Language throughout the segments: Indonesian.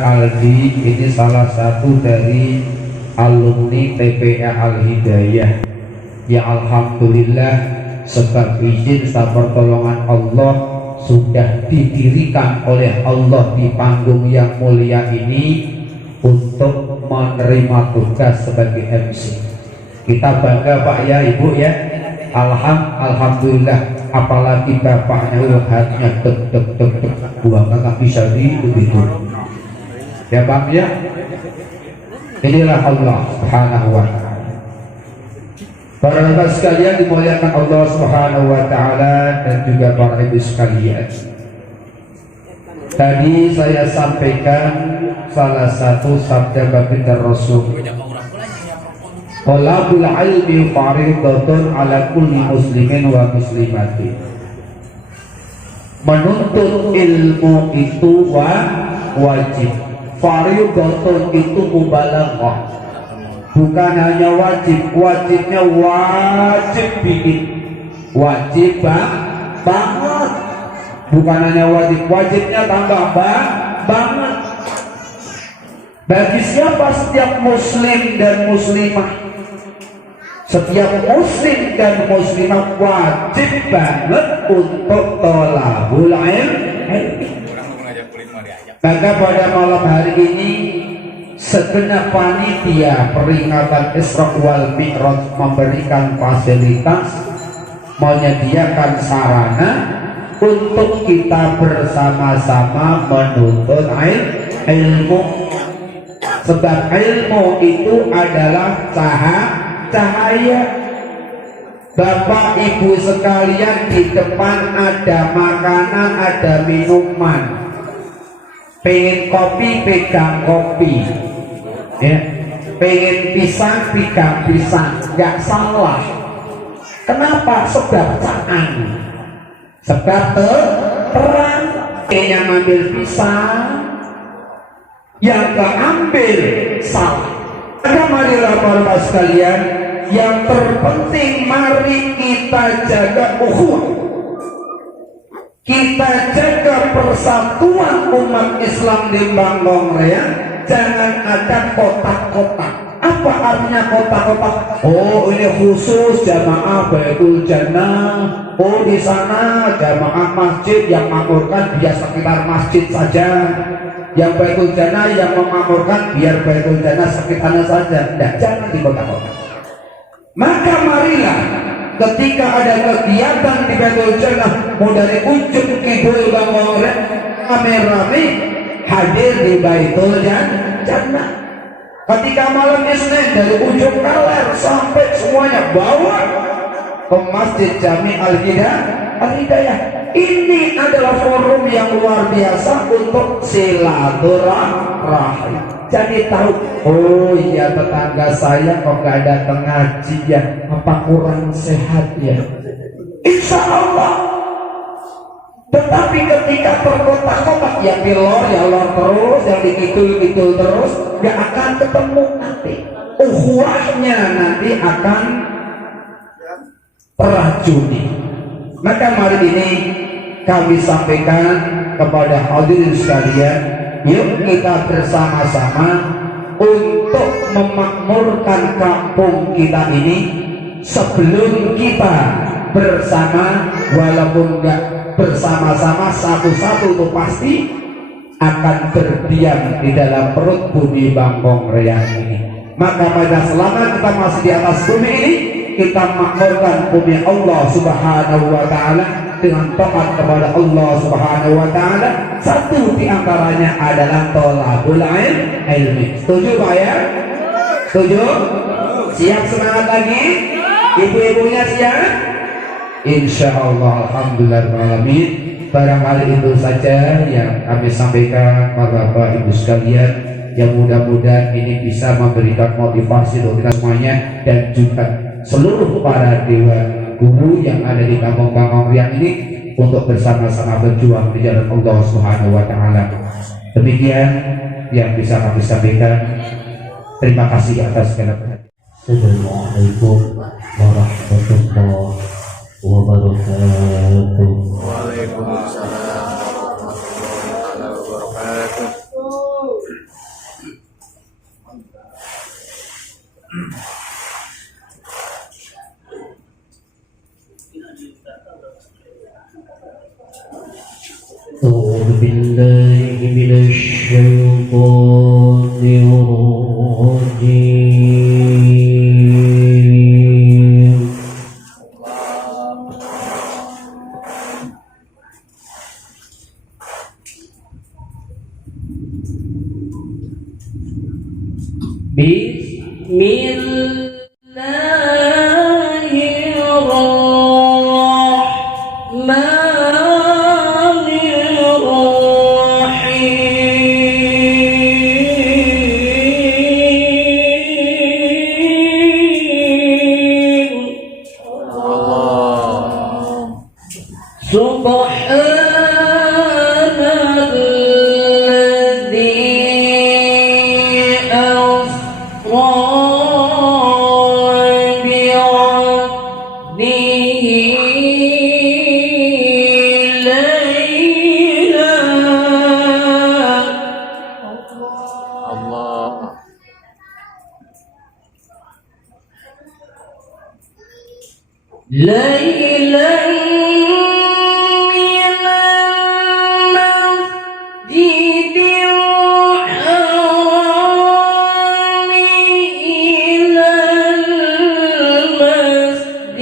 Aldi ini salah satu dari alumni TPA Al-Hidayah ya, alhamdulillah sebab izin dan pertolongan Allah sudah didirikan oleh Allah di panggung yang mulia ini untuk menerima tugas sebagai MC. Kita bangga Pak ya Ibu ya, alhamdulillah, apalagi bapaknya hatinya deg buang nggak bisa begitu ya Bang ya. Inilah Allah Subhanahu wa ta'ala. Para bapak sekalian dimuliakan Allah Subhanahu wa ta'ala dan juga para ibu sekalian. Tadi saya sampaikan salah satu sabda baginda Rasul, talabul ilmi fardhatun ala kulli muslimin wa muslimatin. Menuntut ilmu itu wajib. Fardhatun itu mubalaghah, bukan hanya wajib, wajibnya wajib bikin, wajib banget, bukan hanya wajib, wajibnya tambah banget. Bagi siapa? Setiap muslim dan muslimah, setiap muslim dan muslimah wajib banget untuk thalabul ilmi. Maka pada malam hari ini segenap panitia peringatan Isra wal Mi'raj memberikan fasilitas, menyediakan sarana untuk kita bersama-sama menuntut ilmu. Sebab ilmu itu adalah cahaya. Bapak Ibu sekalian, di depan ada makanan, ada minuman. Pengen kopi, pegang kopi ya. Pengen pisang, pegang pisang, gak salah. Kenapa? Sebab terang, sebab terang. Yang ngambil pisang, yang gak ambil salah. Maka marilah para sekalian, yang terpenting mari kita jaga ukhuwah. Kita jaga persatuan umat Islam di Bangkong Raya. Jangan ada kotak-kotak. Apa artinya kotak-kotak? Oh, ini khusus jamaah Baitul Jannah. Oh, di sana jamaah masjid yang memakmurkan biar sekitar masjid saja. Yang Baitul Jannah yang memakmurkan biar Baitul Jannah sekitarnya saja. Tidak, jangan di kotak-kotak. Maka marilah ketika ada kegiatan di Baitul Jannah, mau dari ujung kidul Bangkong rame-rame hadir di Baitul Jannah. Ketika malam Isnin dari ujung Kaler sampai semuanya bawa ke Masjid Jami Al-Hidayah. Ini adalah forum yang luar biasa untuk silaturahim. Jadi tahu, oh iya tetangga saya kok gak datang ngaji ya, apa kurang sehat ya? Insya Allah. Tetapi ketika terkotak-kotak, yang di lor terus, yang dikidul terus, gak akan ketemu nanti. Ukhuwahnya nanti akan teracuni. Maka mari ini kami sampaikan kepada hadirin sekalian, yuk kita bersama-sama untuk memakmurkan kampung kita ini. Sebelum kita bersama, walaupun enggak bersama-sama, satu-satu itu pasti akan berdiam di dalam perut bumi Bangkong Raya ini. Maka pada selama kita masih di atas bumi ini, kita makmurkan bumi Allah Subhanahu wa ta'ala dengan taat kepada Allah Subhanahu wa ta'ala. Satu di antaranya adalah thalabul ilmi. Setuju Pak ya? Setuju? Siap semangat lagi? Ibu-ibunya siap? Insya Allah, alhamdulillahirrahmanirrahim. Barangkali itu saja yang kami sampaikan kepada Bapak Ibu sekalian, yang mudah-mudahan ini bisa memberikan motivasi untuk kita semuanya dan juga seluruh para dewan guru yang ada di kampung-kampung Riang ini untuk bersama-sama berjuang di jalan Allah Subhanahu wa taala. Demikian yang bisa kami sampaikan. Terima kasih atas segala perhatian. Assalamualaikum warahmatullahi wabarakatuh. Waalaikumsalam warahmatullahi wabarakatuh. أعوذ بالله من الشيطان الرجيم. بسم الله الرحمن الرحيم. سبحان الذي أسرى بعبده ليلا Allah. ليلا من المسجد الحرام إلى المسجد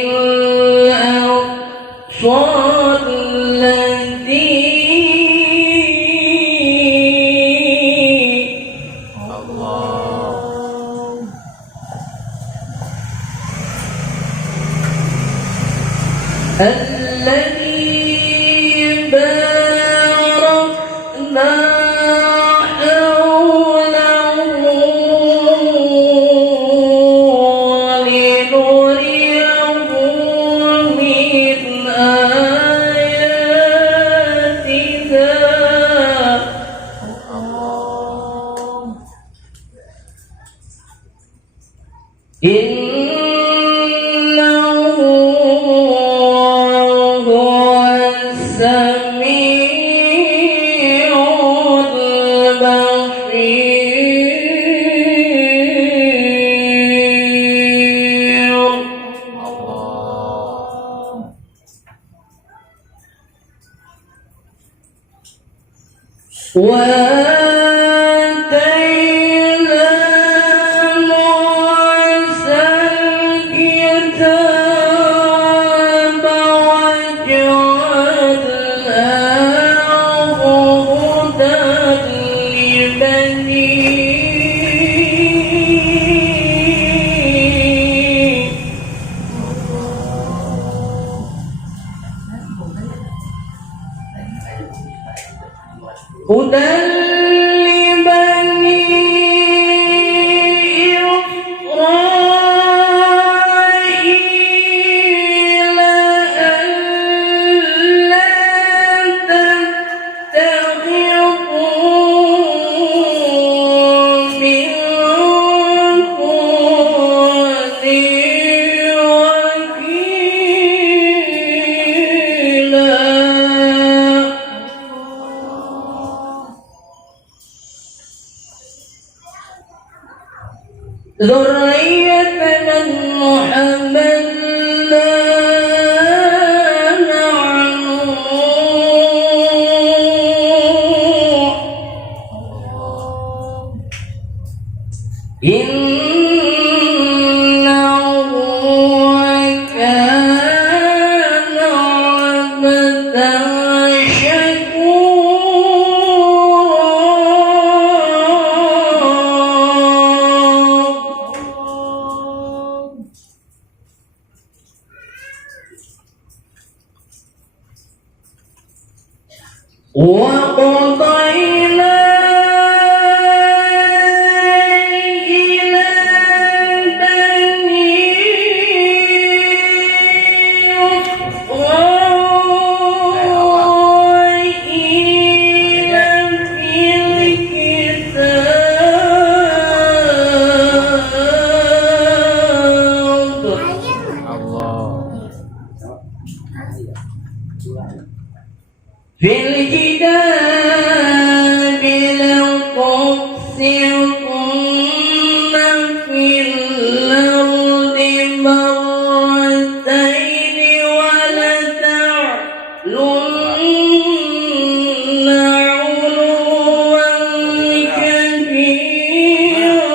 الأقصى الذي باركنا حوله لنريه من آياتنا إنه هو السميع البصير. وآتينا موسى الكتاب وجعلناه هدى لبني هدى لبني إسرائيل ألا تتخذوا من دوني وكيلا ذرية من حملنا إنه كان عبدا شكورا. وقضينا إلى بني إسرائيل في الكتاب في الكتاب لتفسدن في الأرض مرتين ولتعلن علوا كبيرا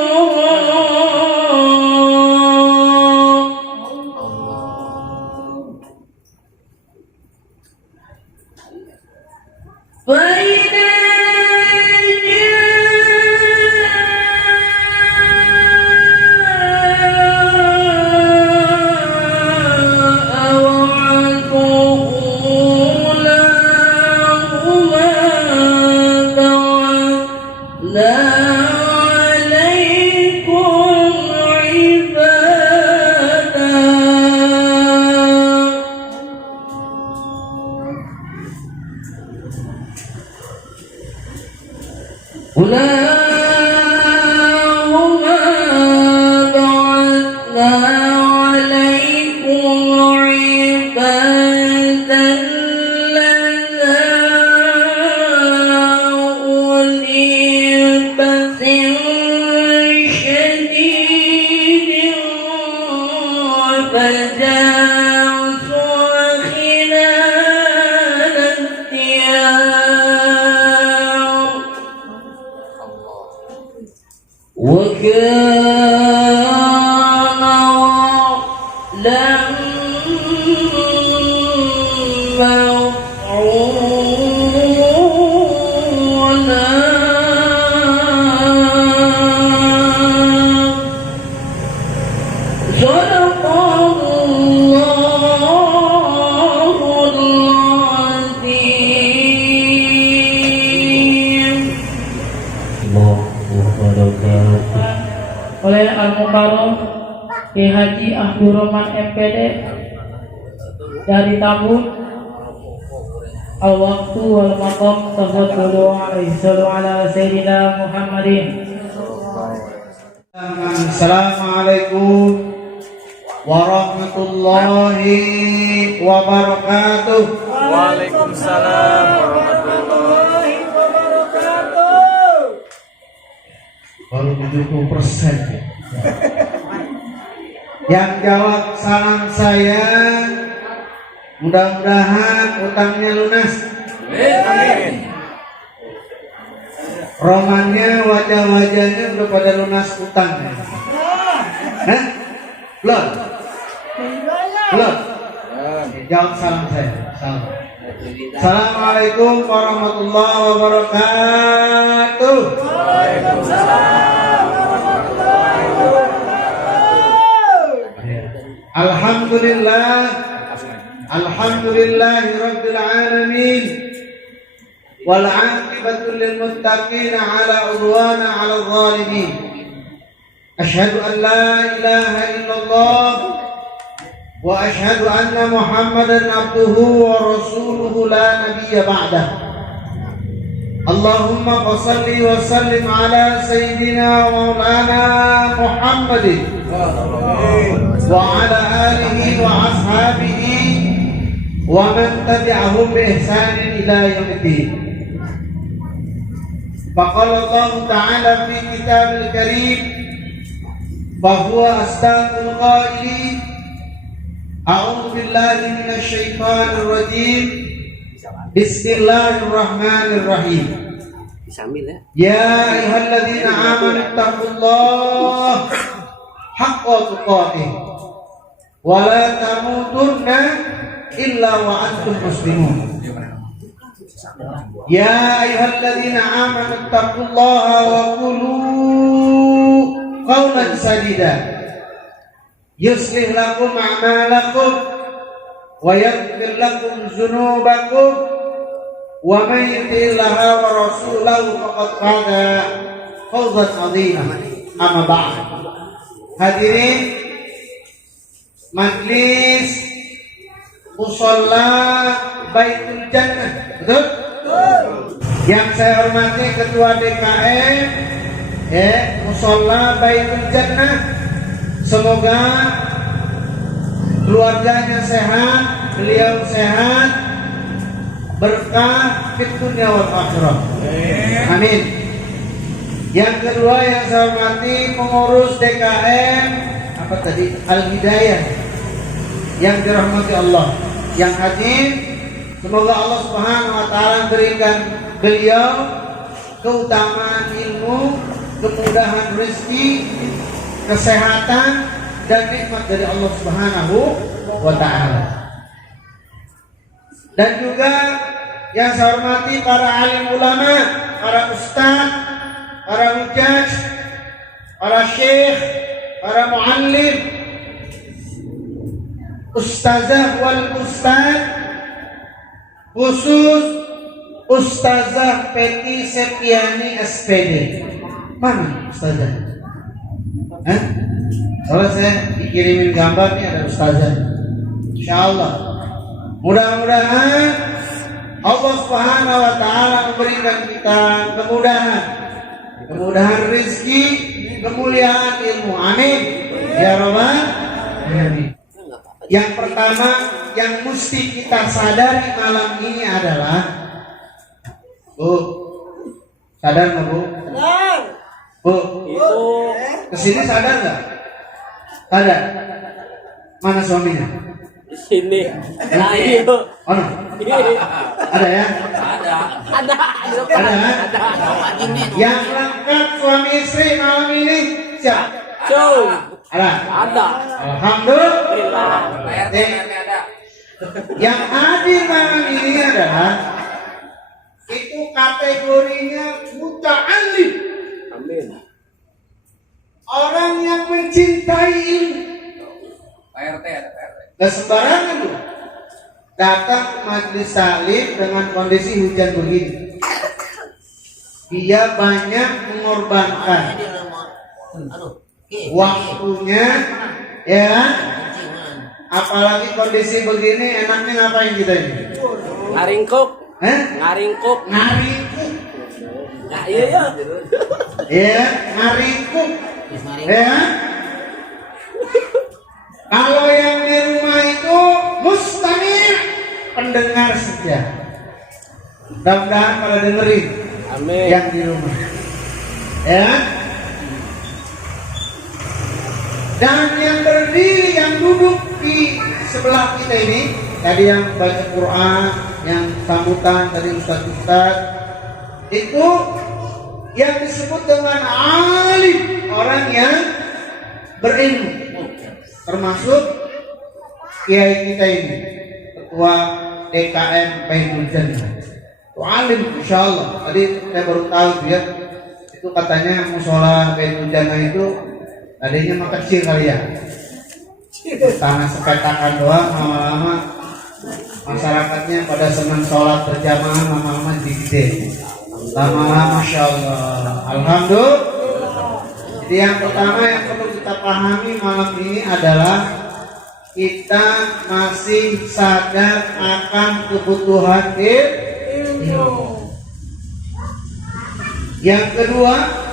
فإذا جاء وعد أولاهما بعثنا عليكم عبادا أولاهما بعثنا عليكم عبادا لنا أولي بأس شديد فجاسوا خلال الديار وكان وعدا مفعولا صدق الله العظيم. Oleh Al-Mukarram Ki Haji Abdul Rahman MPD dari Tambun Al-Waqtu wal Maqam Tafadhalu alaihi sallu ala Sayyidina Muhammadin. Assalamualaikum warahmatullahi wabarakatuh. Waalaikumsalam warahmatullahi Baru 70% ya. Yang jawab salam saya, mudah-mudahan utangnya lunas. Amin. Romannya wajah-wajahnya udah pada lunas utangnya. Hah? Belum? Belum? Jawab salam saya. Salam. Assalamualaikum warahmatullahi wabarakatuh. Alhamdulillah, alhamdulillahi rabbil alamin, wal aqibatu lil muttaqin ala udwana ala zalimin. Asyhadu an la ilaha illallah wa asyhadu anna Muhammadan abduhu wa rasuluhu la nabiyya ba'dah. Allahumma salli wa sallim ala sayyidina wa maulana Muhammadin wa ala alihi wa ashabihi wa man tabi'ahum bi ihsanin ila yaumiddin. Faqala Allah ta'ala fi kitabil karim fa huwa asdaqul qailin. A'udzu billahi minasy syaithanir rajim. Bismillahirrahmanirrahim. Ya ayyuhalladzina amanu taqullaha haqqa tuqatih wa la tamutunna illa wa antum muslimun. Ya ayyuhalladzina amanu taqullaha wa qulu qawlan sadida yuslih lakum a'malakum wa yaghfir lakum dzunubakum Wa may yuti'illaha wa rasulahu faqad faza fawzan 'azima. Amma ba'd. Hadirin majlis musalla Baitul Jannah, betul? Yang saya hormati Ketua DKM musalla Baitul Jannah. Semoga keluarganya sehat, beliau sehat, berkah fid dunya wal akhirah. Amin. Yang kedua yang saya hormati pengurus DKM apa tadi? Al Hidayah yang dirahmati Allah. Yang hadir, semoga Allah Subhanahu wa taala berikan beliau keutamaan ilmu, kemudahan rezeki, kesehatan dan nikmat dari Allah Subhanahu wa taala. Dan juga yang saya hormati para alim ulama, para ustaz, para hujjaj, para syekh, para muallim, ustazah wal ustaz, khusus Ustazah Peti Septiani SPD. Mana ustazah? Soalnya saya dikirimin gambar nih ada ustazah. Insyaallah. Mudah-mudahan Allah Subhanahu wa taala memberikan kita kemudahan rezeki, kemuliaan ilmu. Amin. Ya rabbal alamin. Yang pertama yang mesti kita sadari malam ini adalah, Bu, sadar nggak Bu? Sadar. Bu, kesini sadar nggak? Sadar. Mana suaminya? Di sini. Oh, no. Ada ya? Ada. Yang lengkap suami istri malam ini siapa? Ada. Alhamdulillah. Yang hadir malam ini adalah itu kategorinya muta'allim. Amin. Orang yang mencintai ilmu. PRT ada PRT. Gak sembarangan loh. Datang ke majelis taklim dengan kondisi hujan begini. Dia banyak mengorbankan waktunya, ya. Apalagi kondisi begini, enaknya ngapain kita ini? Ngaringkuk. Ngaringkuk. Ya, iya. Ya, ngaringkuk. Ya. Kalau yang di rumah itu mustami', pendengar setia. Mudah-mudahan pada dengerin. Amin. Yang di rumah. Ya. Dan yang berdiri, yang duduk di sebelah kita ini, tadi yang baca Quran, yang sambutan dari ustaz-ustaz, itu yang disebut dengan alim, orang yang berilmu, termasuk kiai kita ini, ketua DKM Baitul Jannah. Itu alim, insyaallah. Tadi saya baru tahu dia, itu katanya musola Baitul Jannah itu adanya mah kecil kali ya, tanah sepetakan doang, lama-lama masyarakatnya pada senang sholat berjamaah, lama-lama gede, lama-lama masya Allah, alhamdulillah. Jadi yang pertama yang perlu kita pahami malam ini adalah kita masih sadar akan kebutuhan ilmu. Yang kedua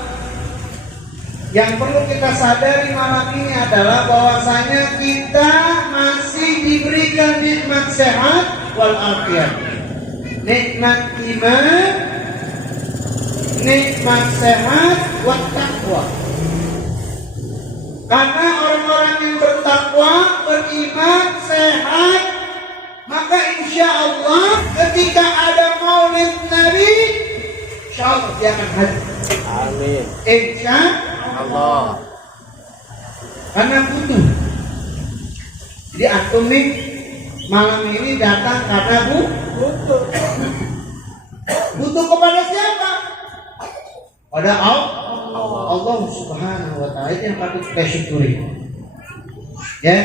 yang perlu kita sadari malam ini adalah bahwasanya kita masih diberikan nikmat sehat wal afiat, nikmat iman, nikmat sehat wat taqwa. Karena orang-orang yang bertakwa, beriman, sehat, maka insya Allah ketika ada maulid Nabi, insya Allah dia akan hadir. Amin. Insya Allah. Karena butuh. Jadi antum nih malam ini datang karena butuh kepada siapa? Pada Allah Subhanahu wa taala. Itu yang patut kita syukuri. Ya.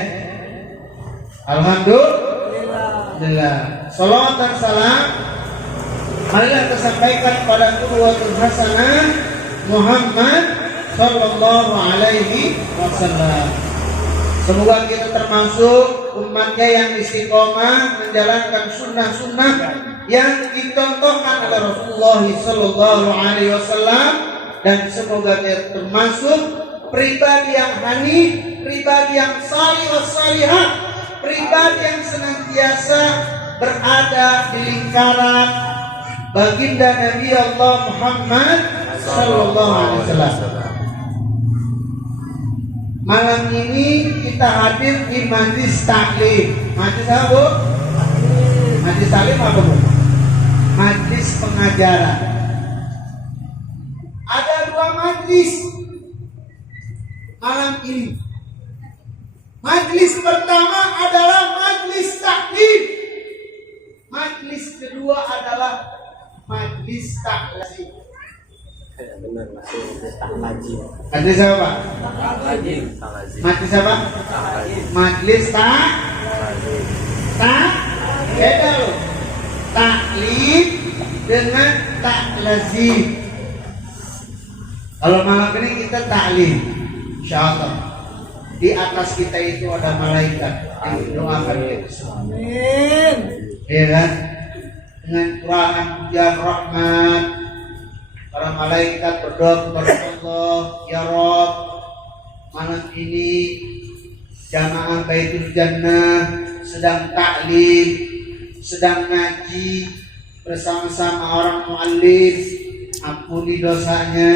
Alhamdulillah. Salawat dan salam Marilah kita sampaikan pada qudwatul hasanah Muhammad sallallahu alaihi wasallam. Semoga kita termasuk umatnya yang istiqomah menjalankan sunnah-sunnah yang dicontohkan oleh Rasulullah sallallahu alaihi wasallam, dan semoga kita termasuk pribadi yang hanif, pribadi yang salih wassalihah, pribadi yang senantiasa berada di lingkaran baginda Nabi Allah Muhammad sallallahu alaihi wasallam. Malam ini kita hadir di majlis taklim. Majlis apa, Bu? Majlis taklim apa, Bu? Majlis pengajaran. Ada dua majlis malam ini. Majlis pertama adalah majlis taklim. Majlis kedua adalah majlis taklim. Benar, masih tak lajim. Majlis apa? Lajim. Majlis apa? Majlis beda loh. Taklim dengan taklazim. Kalau malam ini kita taklim, insyaallah. Di atas kita itu ada malaikat yang mendoakan kita semua. Amin. Iya kan? Dengan Quran pujian rahmat, para malaikat berdoa kepada Allah, ya Rabb, malam ini jamaah Baitul Jannah sedang taklim, sedang ngaji bersama-sama orang mu'allif, ampuni dosanya.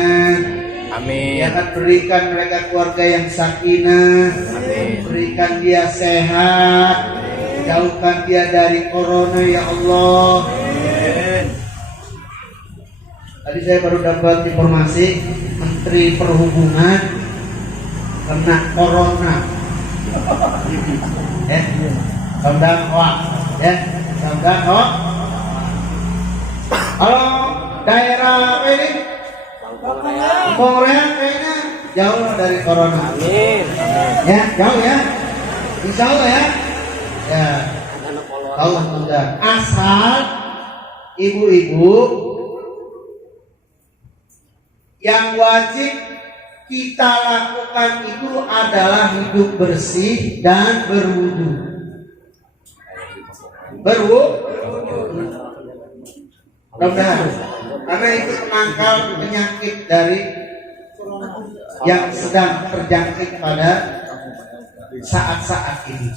Amin. Ya kan, berikan mereka keluarga yang sakinah. Amin. Berikan dia sehat. Jauhkan dia dari corona ya Allah. Amin. Tadi saya baru dapat informasi Menteri Perhubungan kena corona. Mudah-mudahan hoax. Mudah-mudahan hoax. Kalau daerah apa ini? Korea kayaknya jauh dari corona. Amin. Ya, jauh ya. Insya Allah ya. Ya. Allah mudah. Asal ibu-ibu yang wajib kita lakukan itu adalah hidup bersih dan berwudu. Mudah-mudahan. Karena itu penangkal penyakit dari yang sedang terjangkit pada saat-saat ini.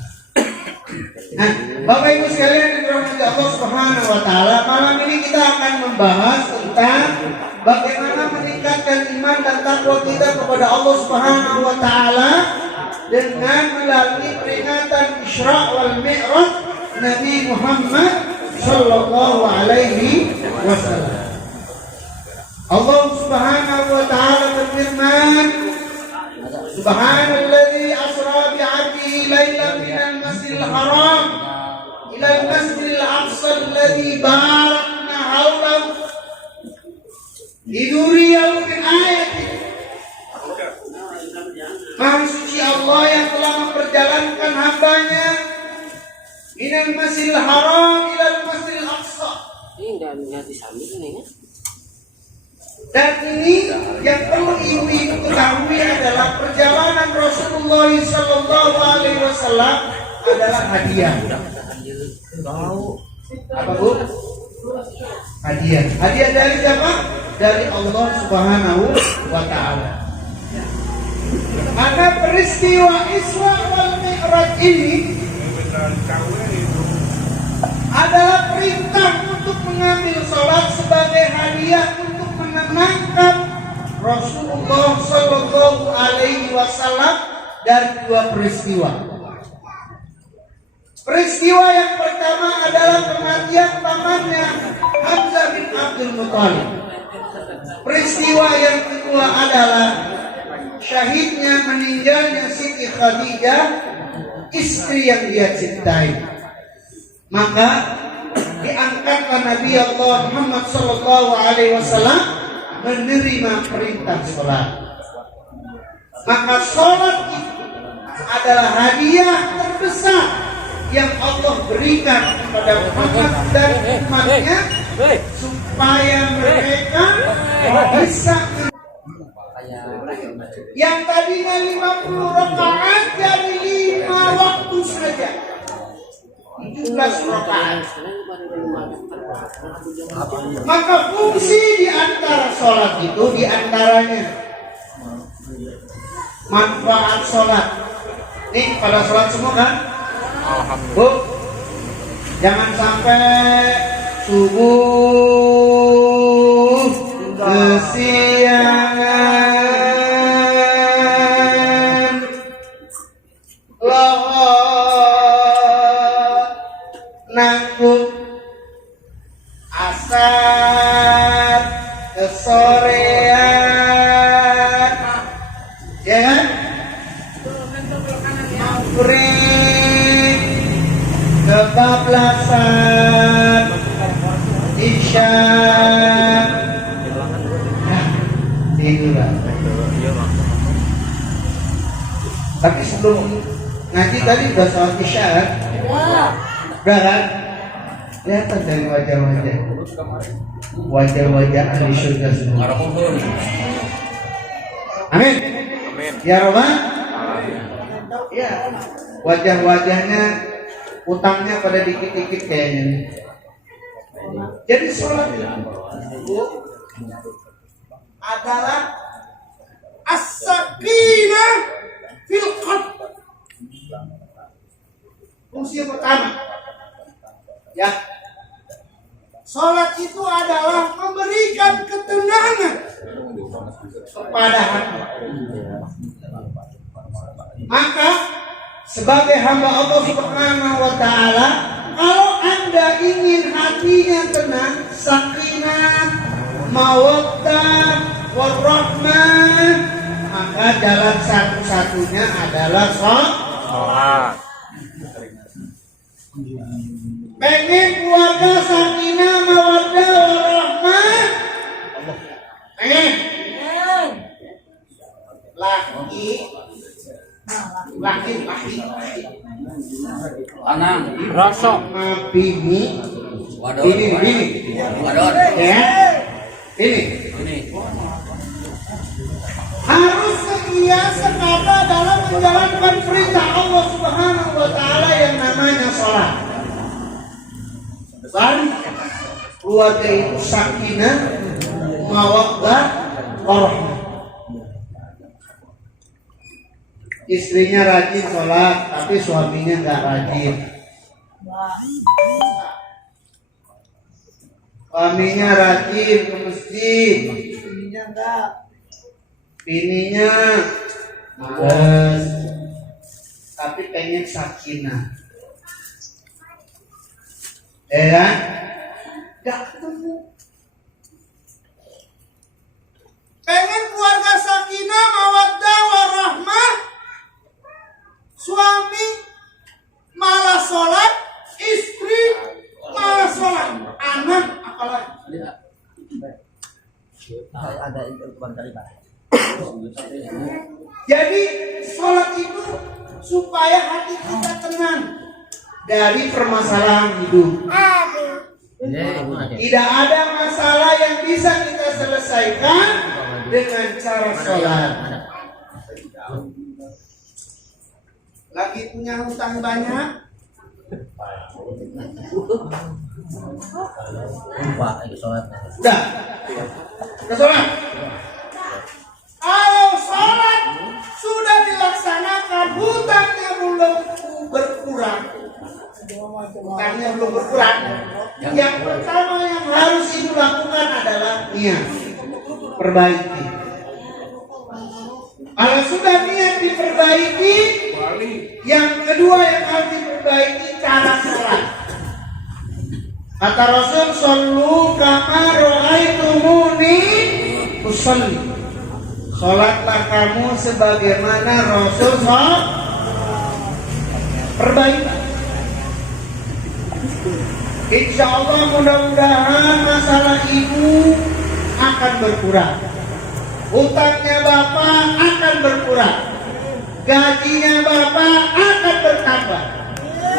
Nah, Bapak Ibu sekalian yang dirahmati Allah Subhanahu wa taala, malam ini kita akan membahas tentang bagaimana meningkatkan iman dan takwa kita kepada Allah Subhanahu wa taala dengan melalui peringatan Isra wal Mi'raj Nabi Muhammad sallallahu alaihi wasallam. Allah Subhanahu wa taala berfirman, Subhanalladzi asra bi'abdihi lailan minal masjidil haram ila al-masjidil aqsa alladzi barakna hawlahu linuriyahu min ayatihi. Maha suci Allah yang telah memperjalankan hambanya minal masjidil haram ila al-masjidil aqsa. Ini enggak melihat di samping ini ya. Dan ini yang perlu ibu-ibu ketahui adalah perjalanan Rasulullah sallallahu alaihi wasallam adalah hadiah. Apa, Bu? Hadiah. Hadiah dari siapa? Dari Allah Subhanahu wa taala. Maka peristiwa Isra wal Mi'raj ini adalah perintah untuk mengambil salat sebagai hadiah untuk menenangkan Rasulullah sallallahu alaihi wasallam dari dua peristiwa. Peristiwa yang pertama adalah kematian pamannya Hamzah bin Abdul Muthalib. Peristiwa yang kedua adalah syahidnya, meninggalnya Siti Khadijah, istri yang dia cintai. Maka diangkatkan Nabi Allah Muhammad sallallahu alaihi wasallam menerima perintah sholat. Maka sholat itu adalah hadiah terbesar yang Allah berikan kepada Muhammad dan umatnya supaya mereka bisa yang tadinya 50 rakaat jadi 5 waktu saja, 17 rakaat. Maka fungsi di antara sholat itu diantaranya manfaat sholat. Nih pada sholat semua kan? Bu, jangan sampai subuh kesiangan, lohor nanggung, asar kesorean, ya kan? Maghrib kebablasan, isya, tiduran. Tapi sebelum ngaji tadi udah sholat isya kan? Udah kan? Kelihatan dari wajah-wajah ahli surga semua. Amin. Ya Roman. Ya, wajah-wajahnya utangnya pada dikit-dikit kayaknya. Jadi sholat itu adalah as-sakinah fil qalb. Fungsi yang pertama, ya, sholat itu adalah memberikan ketenangan kepada hati. Maka sebagai hamba Allah Subhanahu wa taala, kalau Anda ingin hatinya tenang, sakinah, mawaddah, warahmah, maka jalan satu-satunya adalah sholat. Pengen keluarga sakinah, mawaddah, warahmah? Pengen? Laki. Anang, rosok. Bini. Wadon. Ini. Wadon. Ya. Ini. Harus setia sekata dalam menjalankan perintah Allah Subhanahu wa taala yang namanya sholat. Baru keluarga itu sakinah, mawaddah, warahmah. Istrinya rajin sholat, tapi suaminya nggak rajin. Suaminya rajin ke masjid, bininya enggak. Bininya males, tapi pengen sakinah. Ya kan? Nggak ketemu. Pengen keluarga sakinah, mawaddah, warahmah. Suami malah sholat, istri malah sholat, anak apalagi. Jadi sholat itu supaya hati kita tenang dari permasalahan hidup. Tidak ada masalah yang bisa kita selesaikan dengan cara sholat. Lagi punya hutang banyak, udah sholat. Kalau sholat sudah dilaksanakan, hutangnya belum berkurang. Yang pertama yang harus ibu lakukan adalah niat, perbaiki. Kalau sudah niat diperbaiki, yang kedua yang harus diperbaiki cara sholat. Kata Rasul, "Shollu kama ra'aitumuni usolli." Sholatlah kamu sebagaimana Rasul sholat. Perbaiki. Insya Allah mudah-mudahan masalah ibu akan berkurang, utangnya bapak akan berkurang, gajinya bapak akan bertambah,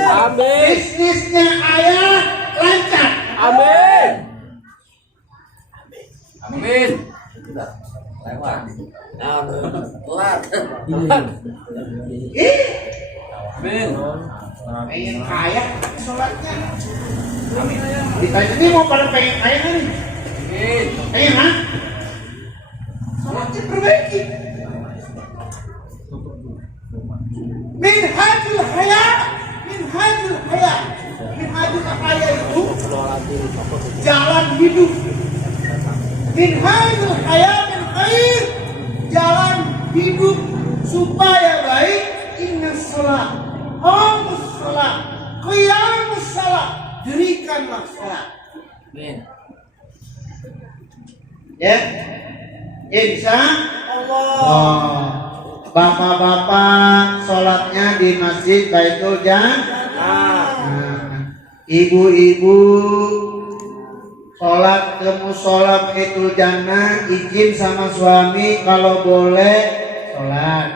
Amin. bisnisnya ayah lancar. Amin. Amin. Lewat. Nah, kelar. Ih, Amin. pengen kaya sholatnya. Amin. Ditanya ini mau pada pengen kaya kan? Amin. Pengen ha? Sholatnya perbaiki. Minhajul haya, minhajul haya, minhajul haya itu jalan hidup. Minhajul haya min khair, jalan hidup supaya baik. Inna sholat, qamus sholat, qiyamus sholat, dirikanlah sholat. Amin. Ya, insya Allah. Bapak-bapak sholatnya di masjid Baitul Jannah. Ibu-ibu sholat ke musola Baitul Jannah, izin sama suami kalau boleh sholat.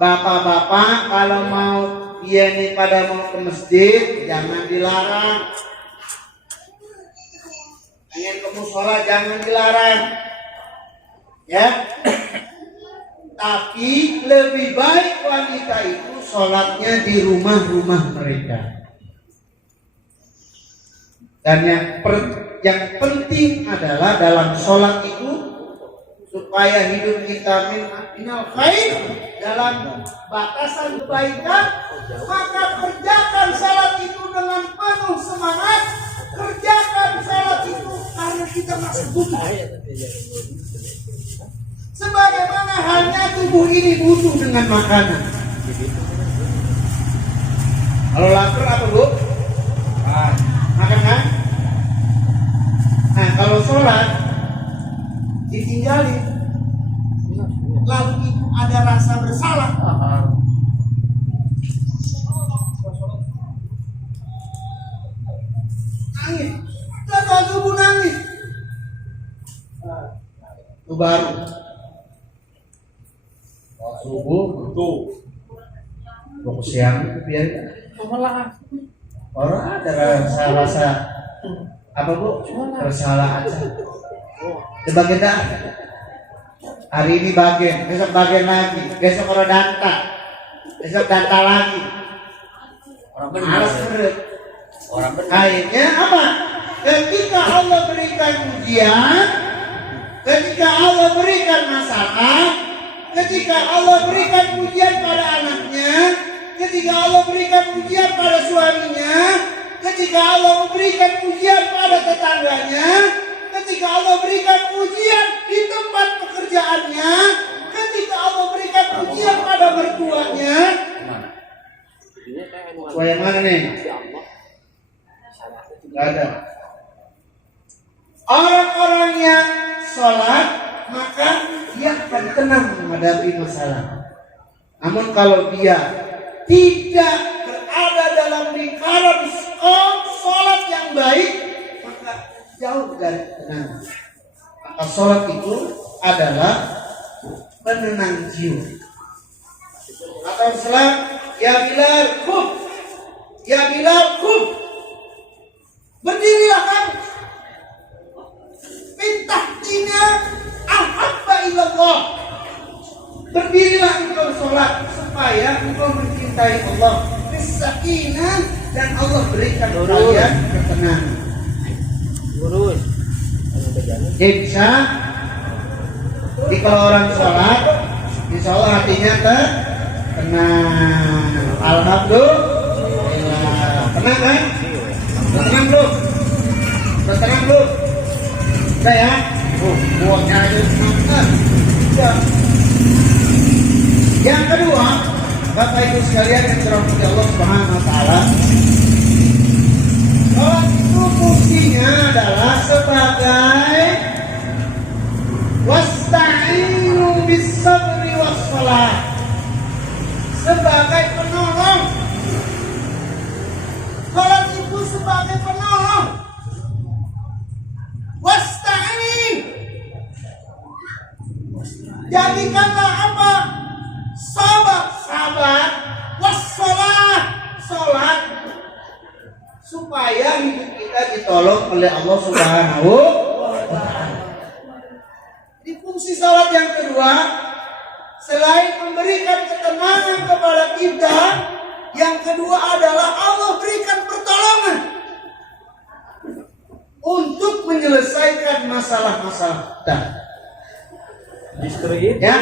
Bapak-bapak kalau mau dia nih pada mau ke masjid jangan dilarang. Ingin ke musola jangan dilarang. Ya. Tapi lebih baik wanita itu sholatnya di rumah-rumah mereka. Dan yang penting adalah dalam sholat itu supaya hidup kita minal khair dalam batasan kebaikan, maka kerjakan sholat itu dengan penuh semangat. Kerjakan sholat itu karena kita masih butuh. Sebagaimana halnya tubuh ini butuh dengan makanan. Kalau lapar apa bu? Makan kan? Nah kalau sholat ditinggalin, lalu itu ada rasa bersalah. Nangis, gagal tubuh nangis. Itu baru. Subuh tuh waktu siang itu biar orang ada rasa apa bu bersalah aja sebagian dah hari ini bagian besok bagian lagi besok orang danta besok danta lagi Orang malas benar. bener Orang benar. akhirnya apa ketika Allah berikan ujian ketika Allah berikan masalah ketika Allah berikan ujian pada anaknya, ketika Allah berikan ujian pada suaminya, ketika Allah berikan ujian pada tetangganya, ketika Allah berikan ujian di tempat pekerjaannya, ketika Allah berikan ujian pada mertuanya. Yang mana nih? Gak ada. Orang-orang yang sholat maka dia akan tenang menghadapi masalah. Namun kalau dia tidak berada dalam lingkaran sholat yang baik, maka jauh dari tenang. Maka sholat itu adalah penenang jiwa. Atau salam, ya Bilal, kum, ya Bilal, kum, berdirilah kamu. Mintahtinya ahabba ilallah. Berdirilah engkau sholat supaya engkau mencintai Allah. Kesakinah dan Allah berikan kalian ketenangan. Lurus. Insya di kalau orang sholat, insya Allah hatinya tenang. Alhamdulillah. Tenang kan? Tenang belum? Tenang belum? Udah ya? Buahnya aja semangat. Udah. Yang kedua, Bapak Ibu sekalian yang dirahmati Allah Subhanahu wa taala, sholat itu fungsinya adalah sebagai wasta'inu bis-sabri was-shalah, sebagai penolong. Sholat itu sebagai penolong. Wasta'in, jadikanlah apa? Sabar, wassalah, sholat, supaya hidup kita ditolong oleh Allah Subhanahu wa ta'ala. memberikan ketenangan kepada kita. Yang kedua adalah Allah berikan pertolongan untuk menyelesaikan masalah-masalah kita. Ya,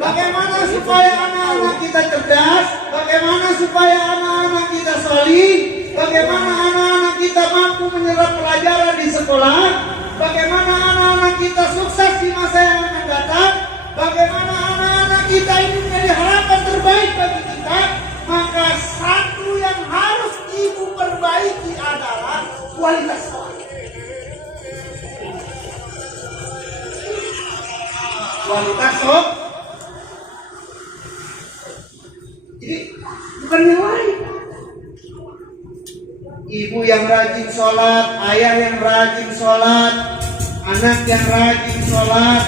bagaimana supaya anak-anak kita cerdas, bagaimana supaya anak-anak kita salih, bagaimana anak-anak kita mampu menyerap pelajaran di sekolah, bagaimana anak-anak kita sukses di masa yang akan datang, bagaimana anak-anak kita ini menjadi harapan terbaik bagi kita. Maka satu yang harus ibu perbaiki adalah kualitas sekolah. Kualitas sekolah. Jadi bukan yang lain. Ibu yang rajin sholat, ayah yang rajin sholat, anak yang rajin sholat,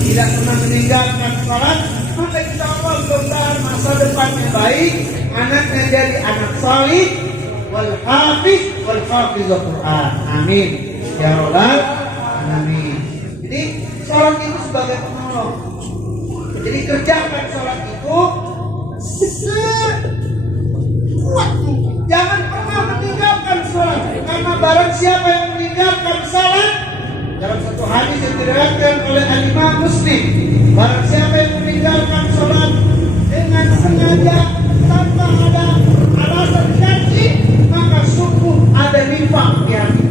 tidak pernah meninggalkan sholat, maka insya Allah mudah-mudahan masa depannya baik, anaknya jadi anak salih, wal hafiz wal hafizul Quran. Amin ya rabbal alamin. Jadi sholat itu sebagai penolong. Jadi kerjakan sholat itu sekuat mungkin. Jangan pernah meninggalkan sholat, karena barang siapa yang meninggalkan sholat, dalam satu hadis yang diriwayatkan oleh Imam Muslim, barang siapa yang meninggalkan sholat dengan sengaja tanpa ada alasan syar'i, maka sungguh ada nifaq di hati.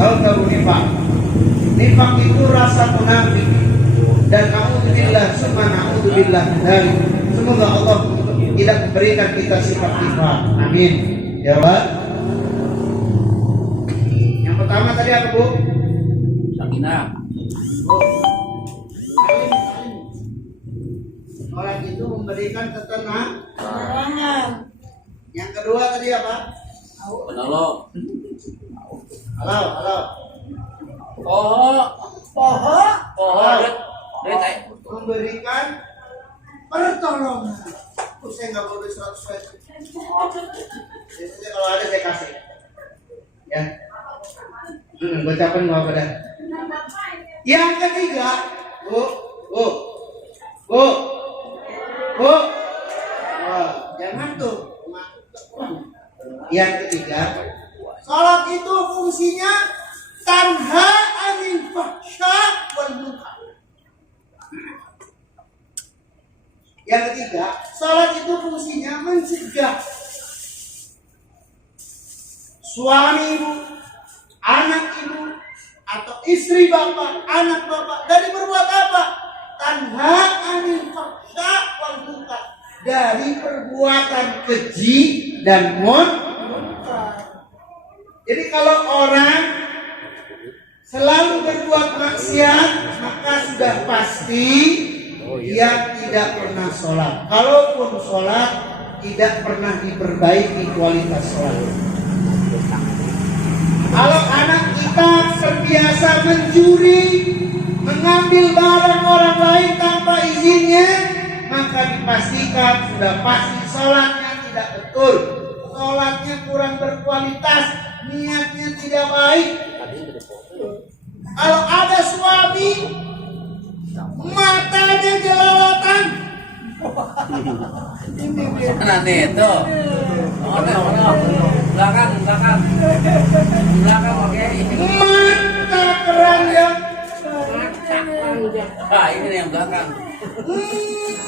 Tahu nifaq? Nifaq itu rasa munafik. Dan a'udzubillah summa na'udzubillah dari semoga Allah tidak memberikan kita sifat nifaq. Amin. Ya Allah. Yang pertama tadi apa, Bu? Sakinah. Sholat itu memberikan ketenangan. Yang kedua tadi apa? Penolong. Halo. Pohon. Memberikan pertolongan. Saya nggak boleh 100%. Biasanya kalau ada saya kasih. Ya. Bacakan nggak pada. Yang ketiga, Bu. Wah, jangan tuh. Yang ketiga, salat itu fungsinya tanha anil fahsya wal munkar. Yang ketiga, salat itu fungsinya mencegah suami ibu, anak ibu, atau istri bapak, anak bapak dari berbuat apa? Tanha anil fahsya wal munkar, dari perbuatan keji dan munkar. Jadi kalau orang selalu berbuat maksiat, maka sudah pasti dia tidak pernah sholat. Kalaupun sholat, tidak pernah diperbaiki kualitas sholat. Kalau anak kita terbiasa mencuri, mengambil barang orang lain tanpa izinnya, maka dipastikan sudah pasti sholatnya tidak betul. Sholatnya kurang berkualitas, niatnya tidak baik. Kalau ada suami matanya jelalatan, Nanti itu. Belakang. Oke. mata keranjang, Ini yang belakang.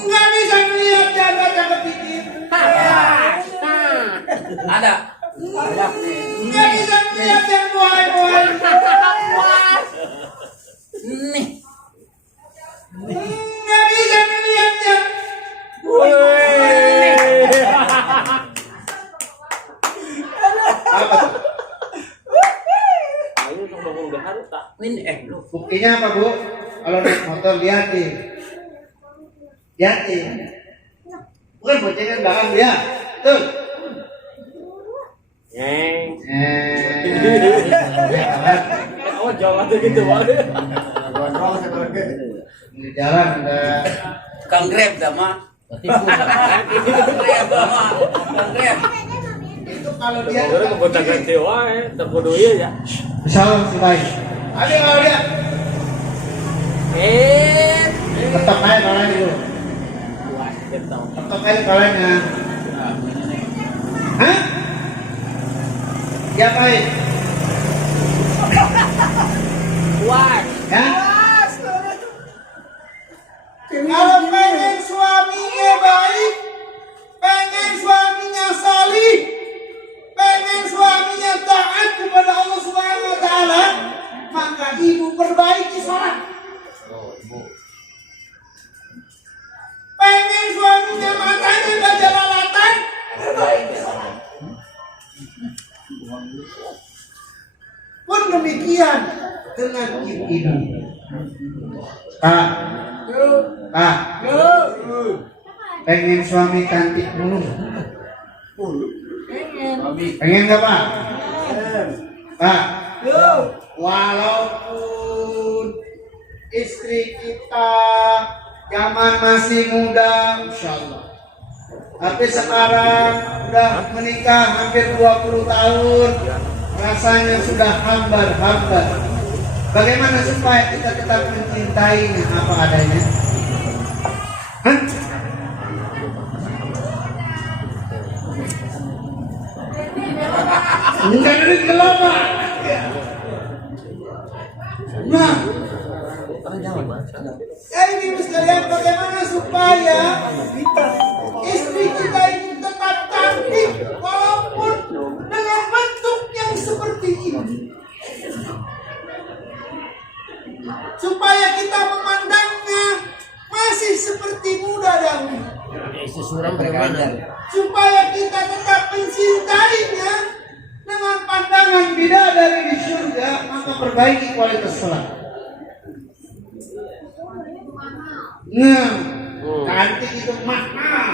nggak bisa melihat jaga pikir, Ada. nggak bisa melihat yang buai-buai, Nih. nggak bisa melihat yang apa? Ini lu. Buktinya apa, Bu? Kalau naik motor lihatin. Bukan bocengan belakang dia. Betul. Oh jangan gitu banget. Di jalan ada Kang Grab sama. Kang Grab. itu kalau dia Orang kebotakan dewa terbodoh ya. Salam si baik. Ada kalau dia tetap aja kalau dulu. Atau kayak kalanya? Hah? Ya baik. Kuat. Ya. Kalau pengen suaminya baik, pengen suaminya salih, pengen suaminya taat kepada Allah Subhanahu wa taala, maka ibu perbaiki sholat. Pengen suaminya matanya gak jelalatan, perbaiki sholat. Pun demikian dengan ibu. Kak, pengen suami cantik mulu. Pengen gak Pak? Pak, walaupun istri kita zaman masih muda, Insya Allah, tapi sekarang udah menikah hampir 20 tahun, rasanya sudah hambar-hambar. Bagaimana supaya kita tetap mencintainya apa adanya? Hah? Enggak ada kelapa. Nah, ini sekalian bagaimana supaya istri kita ini tetap cantik walaupun dengan bentuk yang seperti ini, supaya kita memandangnya masih seperti muda dahulu, supaya kita tetap mencintainya dengan pandangan bidadari di surga, maka perbaiki kualitas sholat. Nah, cantik itu mahal.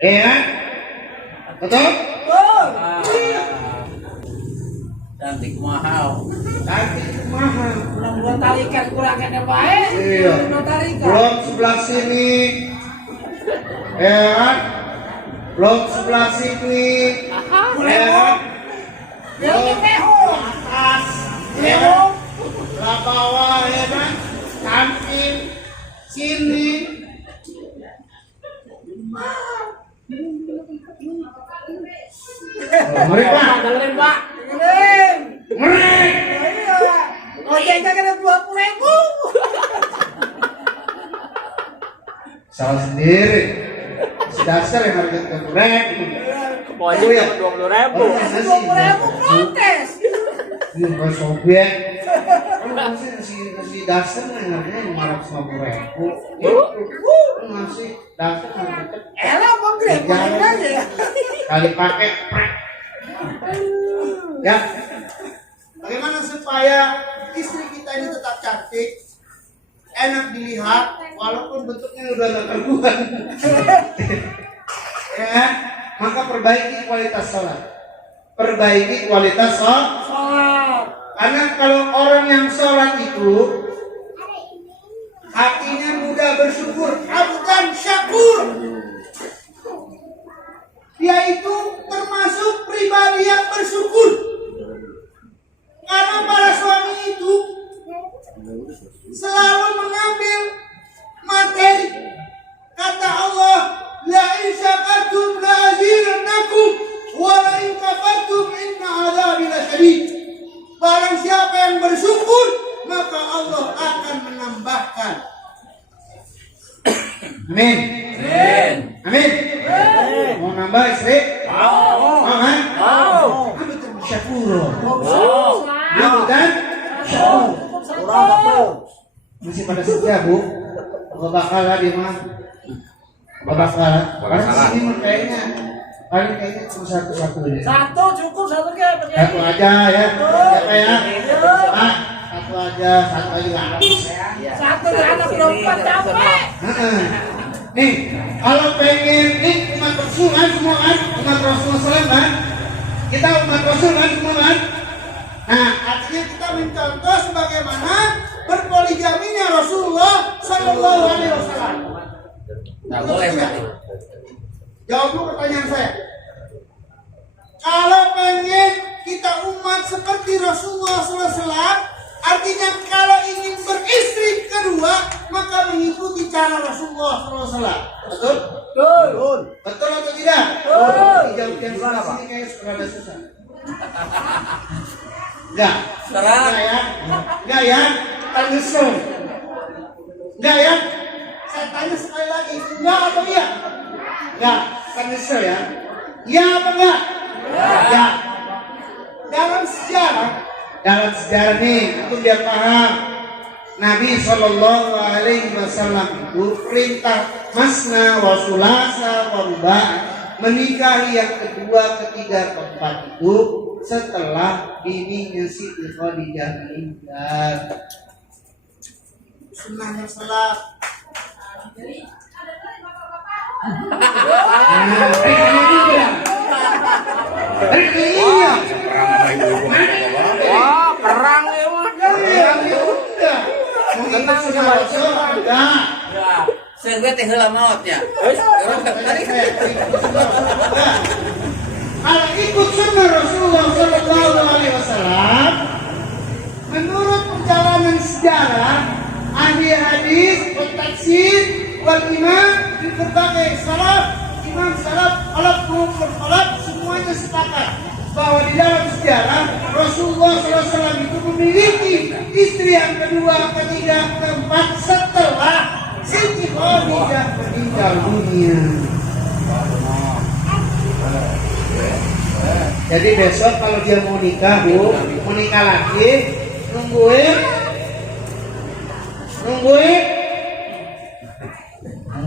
Kan? Betul? Cantik mahal. Cantik itu mahal. Belum tarikan kurang kena baik. Iya. Blok sebelah sini, kan? Blok sebelah sini, kan? Blok atas, kan? Sebelah bawah, ya kan? Samping, sini. Mereka, Dengerin Pak. mereka. Ojeknya kena 20.000. Salah sendiri. Si dasar yang harga kekurek. Pokoknya ya. 20.000. 20.000 protes. Ini bukan sobiek. Kalau ngasih dasar yang harganya 550.000. Ngasih dasar harga Elah mau grepain aja. kali pakai. Ya. Bagaimana supaya istri kita ini tetap cantik, enak dilihat, walaupun bentuknya udah gak karuan. Ya, maka perbaiki kualitas sholat. Perbaiki kualitas sholat. Karena kalau orang yang sholat itu hatinya mudah bersyukur, abdan syakur. Dia itu termasuk pribadi yang bersyukur. Karena para suami itu selalu mengambil materi. Kata Allah, la in syakartum la azidannakum wa la in kafartum inna adzabi lasyadid. Barang siapa yang bersyukur, maka Allah akan menambahkan. Amin. Amin. Amin. Mau nambah istri? Mau kan? Mau. Apa itu syakur? Mau. Mau kan? Syakur. Masih pada setia Bu? Apa bakal di mah? Apa bakal? Karena sini mah kayaknya paling kayaknya cuma satu aja. Satu cukup satu ke Satu aja ya. Siapa ya? Pak, satu aja nggak habis. Satu anak perempuan capek. Nih, kalau pengen nih umat Rasul kan semua kan, umat Rasulullah SAW kan, kita umat Rasul kan semua kan. Nah, artinya kita mencontoh sebagaimana berpoligaminya Rasulullah Sallallahu Alaihi Wasallam. Nggak boleh Pak. Jawab dulu pertanyaan saya. Kalau pengen kita umat seperti Rasulullah SAW, Artinya kalau ingin beristri kedua, maka mengikuti cara Rasulullah SAW. Betul? Betul. Betul atau tidak? Betul. Dijawab yang sebelah sini kayak rada susah. Enggak. Enggak ya? Enggak ya? Tanya semua. Enggak ya? Saya tanya sekali lagi, enggak atau iya? Enggak. Tanya semua ya. Iya apa enggak? Ya. Dalam sejarah nih, itu biar paham. Nabi Shallallahu Alaihi Wasallam itu perintah masna wa sulasa wa ruba', menikahi yang kedua, ketiga, keempat itu setelah bininya Siti Khadijah meninggal. Sunnahnya salat. Wah, perang ya mah. Tenang sama enggak. Sing gue teh heula maotnya. Kalau ikut sunnah Rasulullah Sallallahu Alaihi Wasallam, menurut perjalanan sejarah, ahli hadis, pentafsir, wal imam di berbagai salaf, imam salaf, salaf semuanya sepakat bahwa di dalam sejarah Rasulullah SAW itu memiliki istri yang kedua, ketiga, keempat setelah Siti Khadijah meninggal dunia. Jadi besok kalau dia mau nikah, Bu, mau nikah lagi, nungguin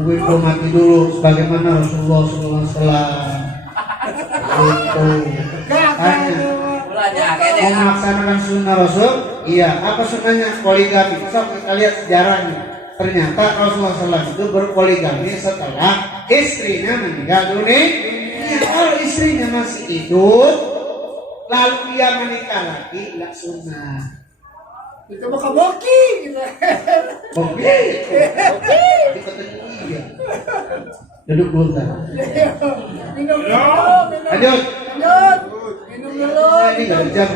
belum mati dulu, sebagaimana Rasulullah SAW. Itu tanya. Mau melaksanakan sunnah Rasul? Iya. Apa sunnahnya? Poligami. So, kita lihat sejarahnya. Ternyata Rasulullah SAW itu berpoligami setelah istrinya meninggal dunia. Kalau istrinya masih hidup, lalu dia menikah lagi, tidak sunnah. Itu bakal boki gitu. Boki. Iya. Duduk dulu. Minum dulu. Lanjut. Minum dulu. Ini nggak jam.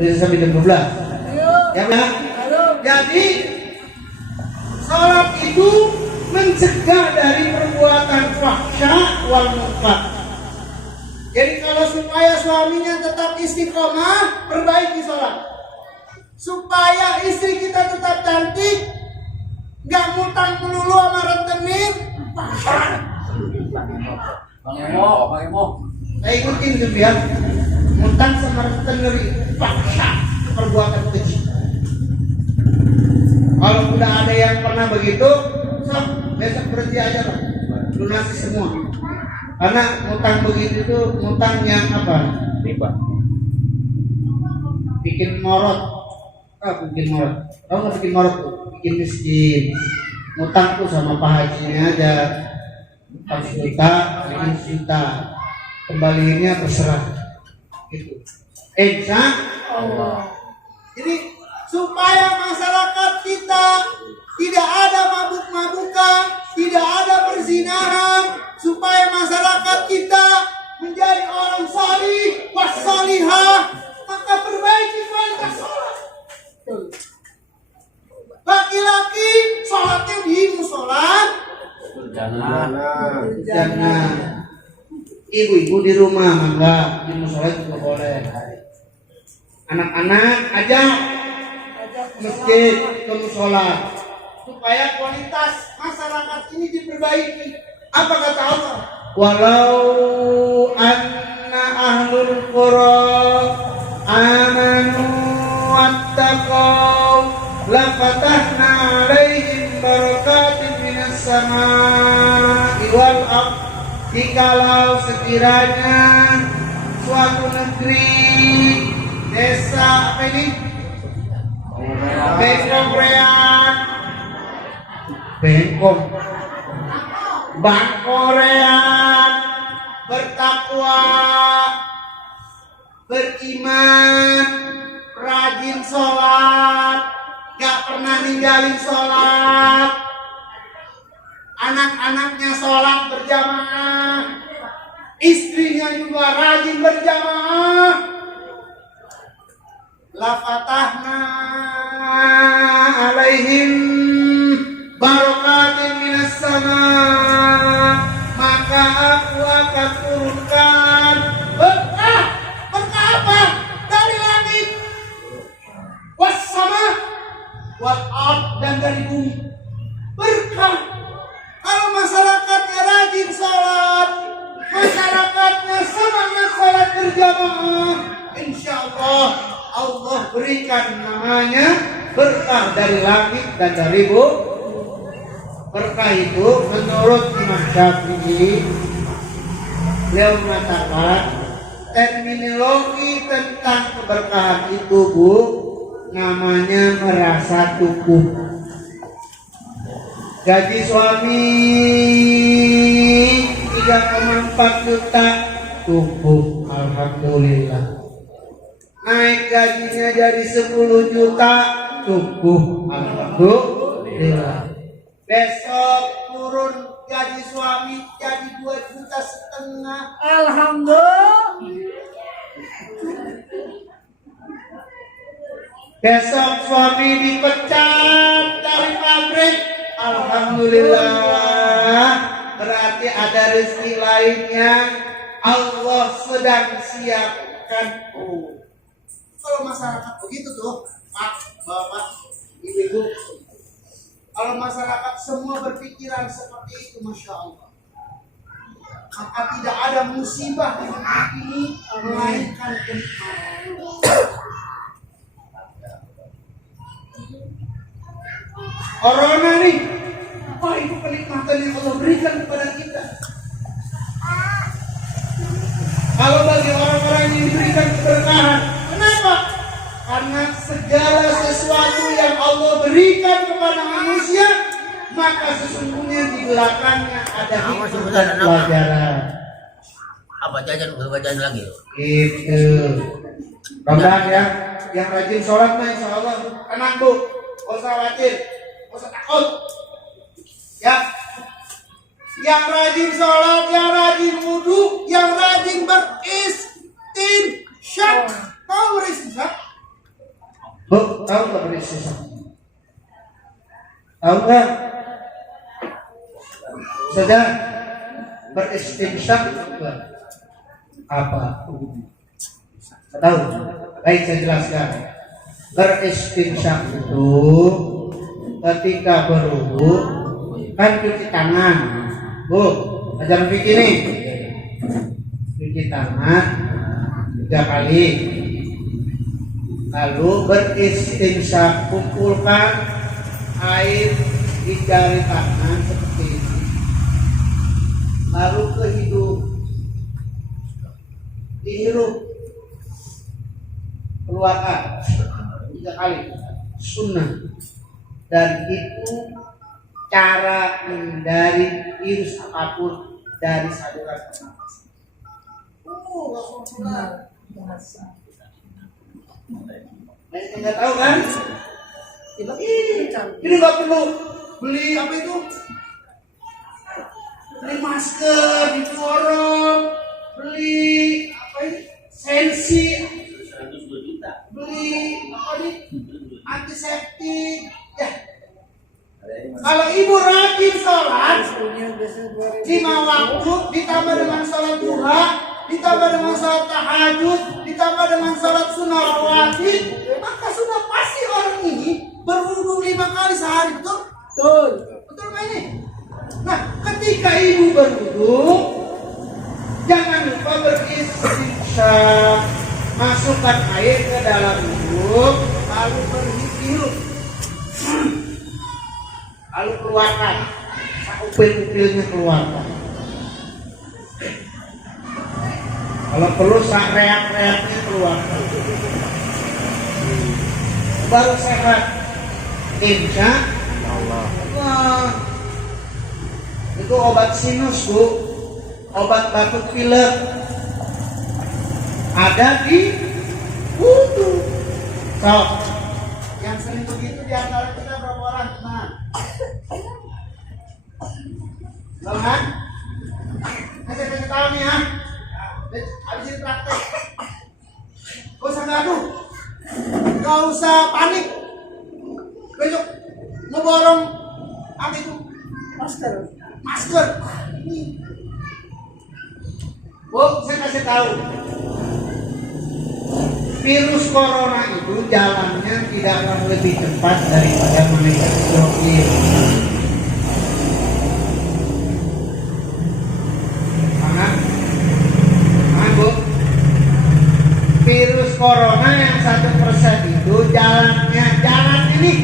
Bisa sampai jam 12. Ya benar. Jadi salat itu mencegah dari perbuatan fahsya wal munkar. Jadi kalau supaya suaminya tetap istiqomah, perbaiki salat. Supaya istri kita tetap cantik, nggak mutang melulu sama rentenir. Bang Emo. Saya ikutin tuh biar mutang sama rentenir fahsya, perbuatan keji. Kalau udah ada yang pernah begitu, sok besok berhenti aja lah, lunasi semua. Karena mutang begitu itu mutang yang apa? Riba. Bikin morot. Bikin morot. Tahu nggak bikin morot tuh? Bikin miskin. Mutang tuh sama Pak Hajinya aja 4 juta, 5 juta. Kembaliinnya terserah. Gitu. Insya Allah. Jadi supaya masyarakat kita tidak ada mabuk-mabukan, tidak ada perzinahan, supaya masyarakat kita menjadi orang salih, wassalihah, maka perbaiki kualitas sholat. Laki-laki sholatnya di musola, jangan. Ibu-ibu di rumah enggak, di musola juga boleh. Anak-anak ajak masjid ke musola supaya kualitas masyarakat ini diperbaiki. Apa kata Allah? Walau anna ahlul qura amanu wattaqau la fatahna alaihim barakatin minas samai wal ardh. Jikalau sekiranya suatu negeri, desa apa ini? Bangkorean bertakwa, beriman, rajin sholat, gak pernah ninggalin sholat, anak-anaknya sholat berjamaah, istrinya juga rajin berjamaah. la fatahna alaihim barakatin minas sama, maka aku akan turunkan berkah apa? Dari langit, was sama, wal ard, dan dari bumi. Berkah. Kalau masyarakatnya rajin sholat, masyarakatnya semangat sholat berjamaah, insya Allah Allah berikan namanya berkah dari langit dan dari bumi. Berkah itu menurut Imam Syafi'i, beliau mengatakan terminologi tentang keberkahan itu, Bu, namanya merasa cukup. Gaji suami 3,4 juta cukup, alhamdulillah. Naik gajinya jadi 10 juta cukup, alhamdulillah. Besok turun gaji suami jadi 2,5 juta. Alhamdulillah. Besok suami dipecat dari pabrik, alhamdulillah. Berarti ada rezeki lain yang Allah sedang siapkan. Kalau masyarakat begitu tuh, Pak, Bapak, Ibu, kalau masyarakat semua berpikiran seperti itu, Masya Allah, maka tidak ada musibah di negeri ini melainkan gempa. Corona nih, apa itu kenikmatan yang Allah berikan kepada kita? Kalau bagi orang-orang yang diberikan keberkahan, kenapa? Karena segala sesuatu yang Allah berikan kepada manusia, maka sesungguhnya di belakangnya ada hikmah dan pelajaran. Apa jajan lagi? Itu. Mudah-mudahan ya, yang rajin sholat mah insya Allah tenang, Bu. Gak usah khawatir, gak usah takut. Ya, yang rajin sholat, yang rajin wudhu, yang rajin beristinsak. Tahu beristinsak? Bu, tahu nggak beristinsak? Tahu nggak? Sudah beristinsak apa? Tahu? Baik, saya jelaskan. Beristinsak itu ketika berwudu kan cuci tangan. Bu, ajar fikih nih. Cuci tangan 3 kali. Lalu beristinsak, kumpulkan air di jari tangan seperti ini. Lalu ke hidung. Dihirup. Keluarkan 3 kali, sunnah, dan itu cara menghindari virus apapun dari saluran pernapasan. Banyak yang nggak tahu kan? Ini nggak perlu beli apa itu? Beli masker di forum, beli apa ini? Sensi. Beli apa nih? Antiseptik. Ya. Kalau ibu rajin sholat 5 waktu, ditambah dengan sholat duha, ditambah dengan sholat tahajud, ditambah dengan sholat sunnah rawatib, maka sudah pasti orang ini berwudu 5 kali sehari, betul? Betul. Betul nggak ini? Nah, ketika ibu berwudu, jangan lupa beristinsak. Masukkan air ke dalam mulut, lalu berhirup, lalu keluarkan, upil-upilnya keluarkan. Kalau perlu reak-reaknya keluarkan. Baru sehat, insya Allah. Wah, itu obat sinus, Bu, obat batuk pilek. Ada di wudu. So, yang sering begitu di antara kita berapa orang? Nah, kan? Saya kasih tahu nih ya. Habis ini praktek. Gak usah gaduh. nggak usah panik. Besok ngeborong apa itu? Masker. Bu, saya kasih tahu. Virus corona itu jalannya tidak akan lebih cepat daripada malaikat Israfil. Paham? Bu? Virus corona yang 1% itu jalan ini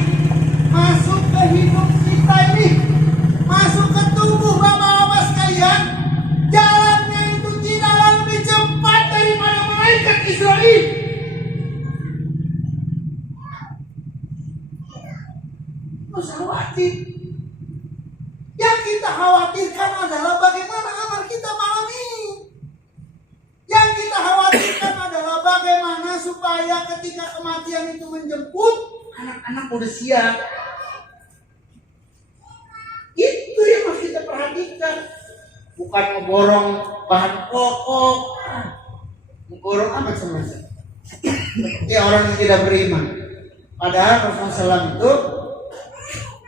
masuk ke hidup kita ini, masuk ke tubuh bapak-bapak sekalian. Jalannya itu tidak lebih cepat daripada malaikat Israel. Nggak usah khawatir. Yang kita khawatirkan adalah bagaimana amal kita malam ini. Yang kita khawatirkan adalah bagaimana supaya ketika kematian itu menjemput, anak-anak udah siap. Itu yang harus kita perhatikan. Bukan ngeborong bahan pokok, ngeborong apa semacam. Seperti orang yang tidak beriman. Padahal Rasulullah SAW itu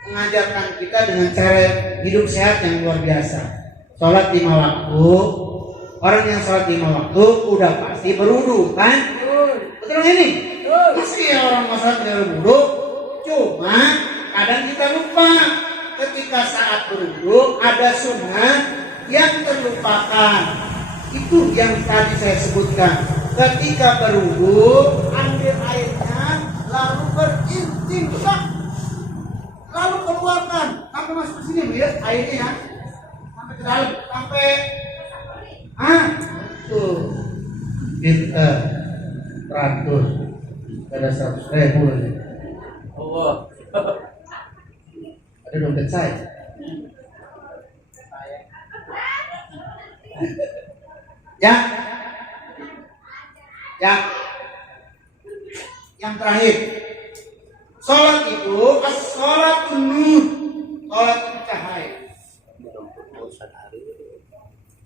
mengajarkan kita dengan cara hidup sehat yang luar biasa. Sholat 5 waktu. Orang yang sholat 5 waktu udah pasti berwudu, kan? Betul ini? Masih ya orang sholat tidak berwudu. Cuma kadang kita lupa ketika saat berwudu ada sunnah yang terlupakan. Itu yang tadi saya sebutkan. Ketika berwudu, ambil airnya, lalu berinstinsak, lalu keluarkan sampai masuk ke sini, lihat airnya ya, sampai ke dalam, sampai tuh kita 100 ada 100.000 lagi. Allah. Ada dompet saya. Ya, yang terakhir, sholat itu as-sholat nur, sholat cahaya.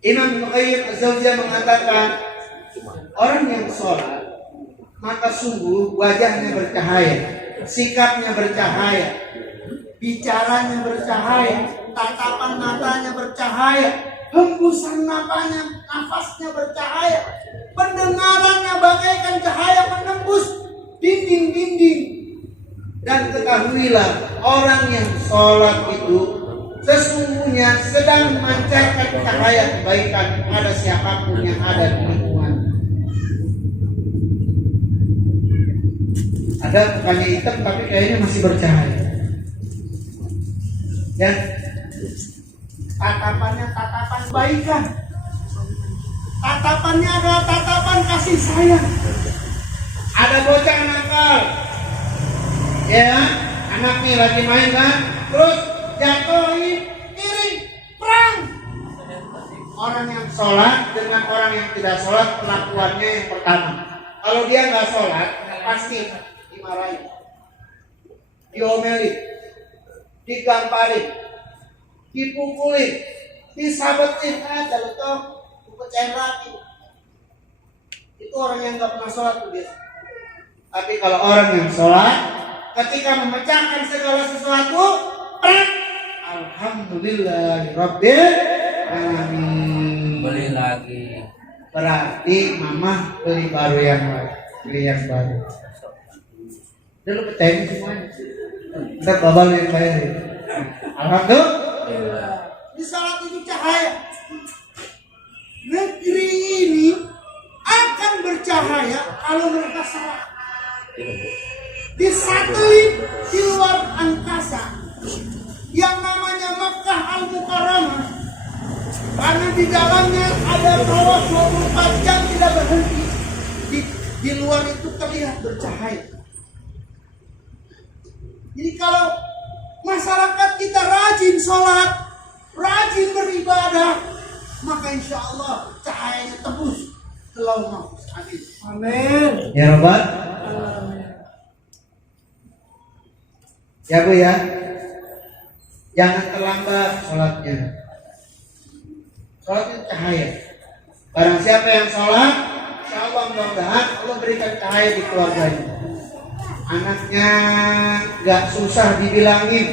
Imam Qayyim Az-Zawjiyah mengatakan orang yang sholat maka sungguh wajahnya bercahaya, sikapnya bercahaya, bicaranya bercahaya, tatapan matanya bercahaya, hembusan nafasnya bercahaya, pendengarannya bagaikan cahaya menembus dinding-dinding. Dan ketahuilah orang yang sholat itu sesungguhnya sedang memancarkan cahaya kebaikan pada siapapun yang ada di lingkungan. Ada mukanya hitam tapi kayaknya masih bercahaya. Ya, tatapannya tatapan kebaikan. Tatapannya adalah tatapan kasih sayang. Ada bocah nakal, ya, anak nih lagi main kan, terus jatuhin piring, perang. Orang yang sholat dengan orang yang tidak sholat perlakuannya yang pertama. Kalau dia nggak sholat, pasti dimarahin, diomelin, digamparin, dipukulin, disabetin, jatuh, pecahin lagi. Itu orang yang nggak pernah sholat tuh biasa. Tapi kalau orang yang sholat, ketika memecahkan segala sesuatu, alhamdulillahirabbil alamin. Beli lagi. Berarti mama beli baru yang baru. Udah lu pecahin semuanya. Ntar babal yang bayar. Alhamdulillah. Di salat itu cahaya. Negeri ini akan bercahaya kalau mereka salat. Di satelit di luar angkasa yang namanya Makkah Al-Mukarramah, karena di dalamnya ada tawaf 24 jam tidak berhenti, di luar itu terlihat bercahaya. Jadi kalau masyarakat kita rajin sholat, rajin beribadah, maka insya Allah cahayanya tembus ke lauh mahfuz. Amin. Ya Rabbal. Ya Bu ya, jangan terlambat sholatnya. Sholat itu cahaya. Barang siapa yang sholat, insya Allah mudah-mudahan Allah berikan cahaya di keluarganya. Anaknya gak susah dibilangin,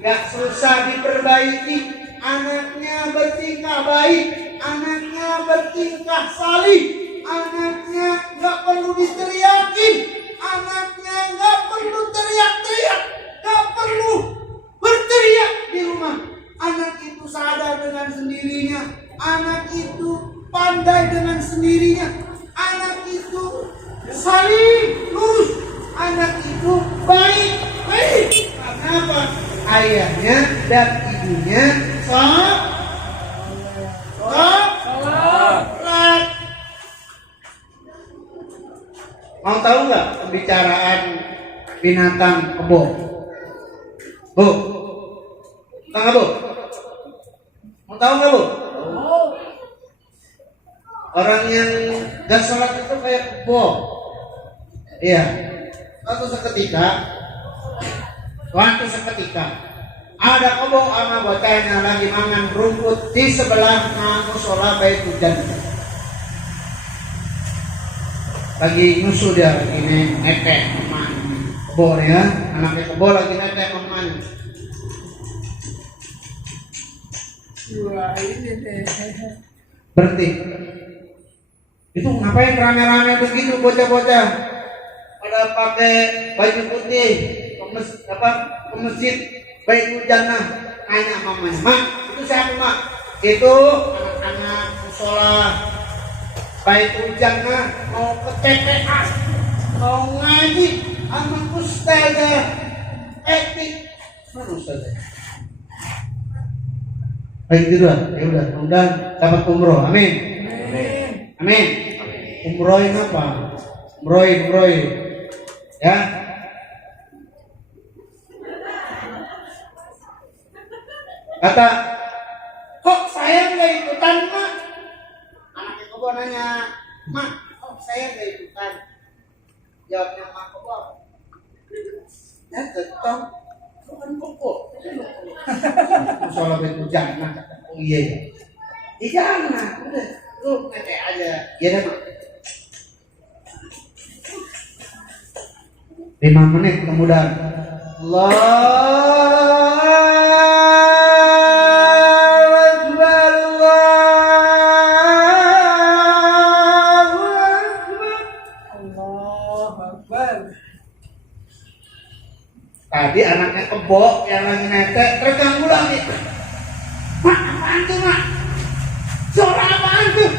gak susah diperbaiki. Anaknya bertingkah baik, anaknya bertingkah salih, anaknya gak perlu diteriakin, anaknya gak perlu teriak-teriak, gak perlu berteriak di rumah. Anak itu sadar dengan sendirinya, anak itu pandai dengan sendirinya, anak itu saling lurus, anak itu baik. Kenapa? Ayahnya dan ibunya sholat. Mau tahu nggak pembicaraan binatang kebo? Bu, tahu nggak bu? Mau tahu nggak bu? Orang yang gak sholat itu kayak kebo. Iya. Suatu seketika ada kebo ama bocahnya lagi mangan rumput di sebelah musola Baitul Jannah. Lagi nyusu dia, ini netek emak kebo ya, anaknya kebo lagi netek emak. Berhenti. Itu ngapain rame-rame begitu bocah-bocah? Pada pakai baju putih ke masjid Baitul Jannah. Tanya mamanya, "Mak, itu siapa, Mak?" "Itu anak-anak musola Baitul Jannah mau ke TPA, mau ngaji sama ustazah etik." Mana ustazah? Baik itu dah, ya udah, mudah dapat umroh, amin. Amin. Umrohin apa? Umrohin, ya. Kata, "Kok saya nggak ikutan, Mak?" Anaknya kebo nanya, "Mak, kok saya nggak ikutan?" Jawabnya Mak kebo, "Ya tetap, bukan kebo. Musola Baitul Jannah." "Oh iya ya." "Ya jangan, udah, lu nete aja." "Ya deh, Mak." 5 menit kemudian, tadi anaknya kebo yang lagi netek terganggu lagi. "Mak, apaan tuh, Mak? Suara apaan tuh?"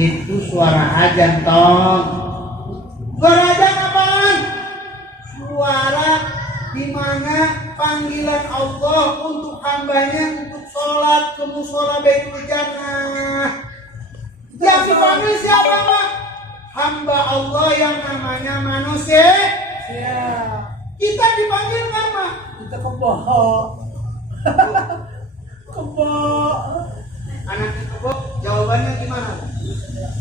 "Itu suara azan, Tong." "Suara azan apaan?" "Suara di mana panggilan Allah untuk hambanya untuk sholat ke musola Baitul Jannah." "Yang dipanggil siapa, Mak?" "Hamba Allah yang namanya manusia." "Kita dipanggil nggak, Mak?" "Kita kebo." Anaknya kebo jawabannya gimana?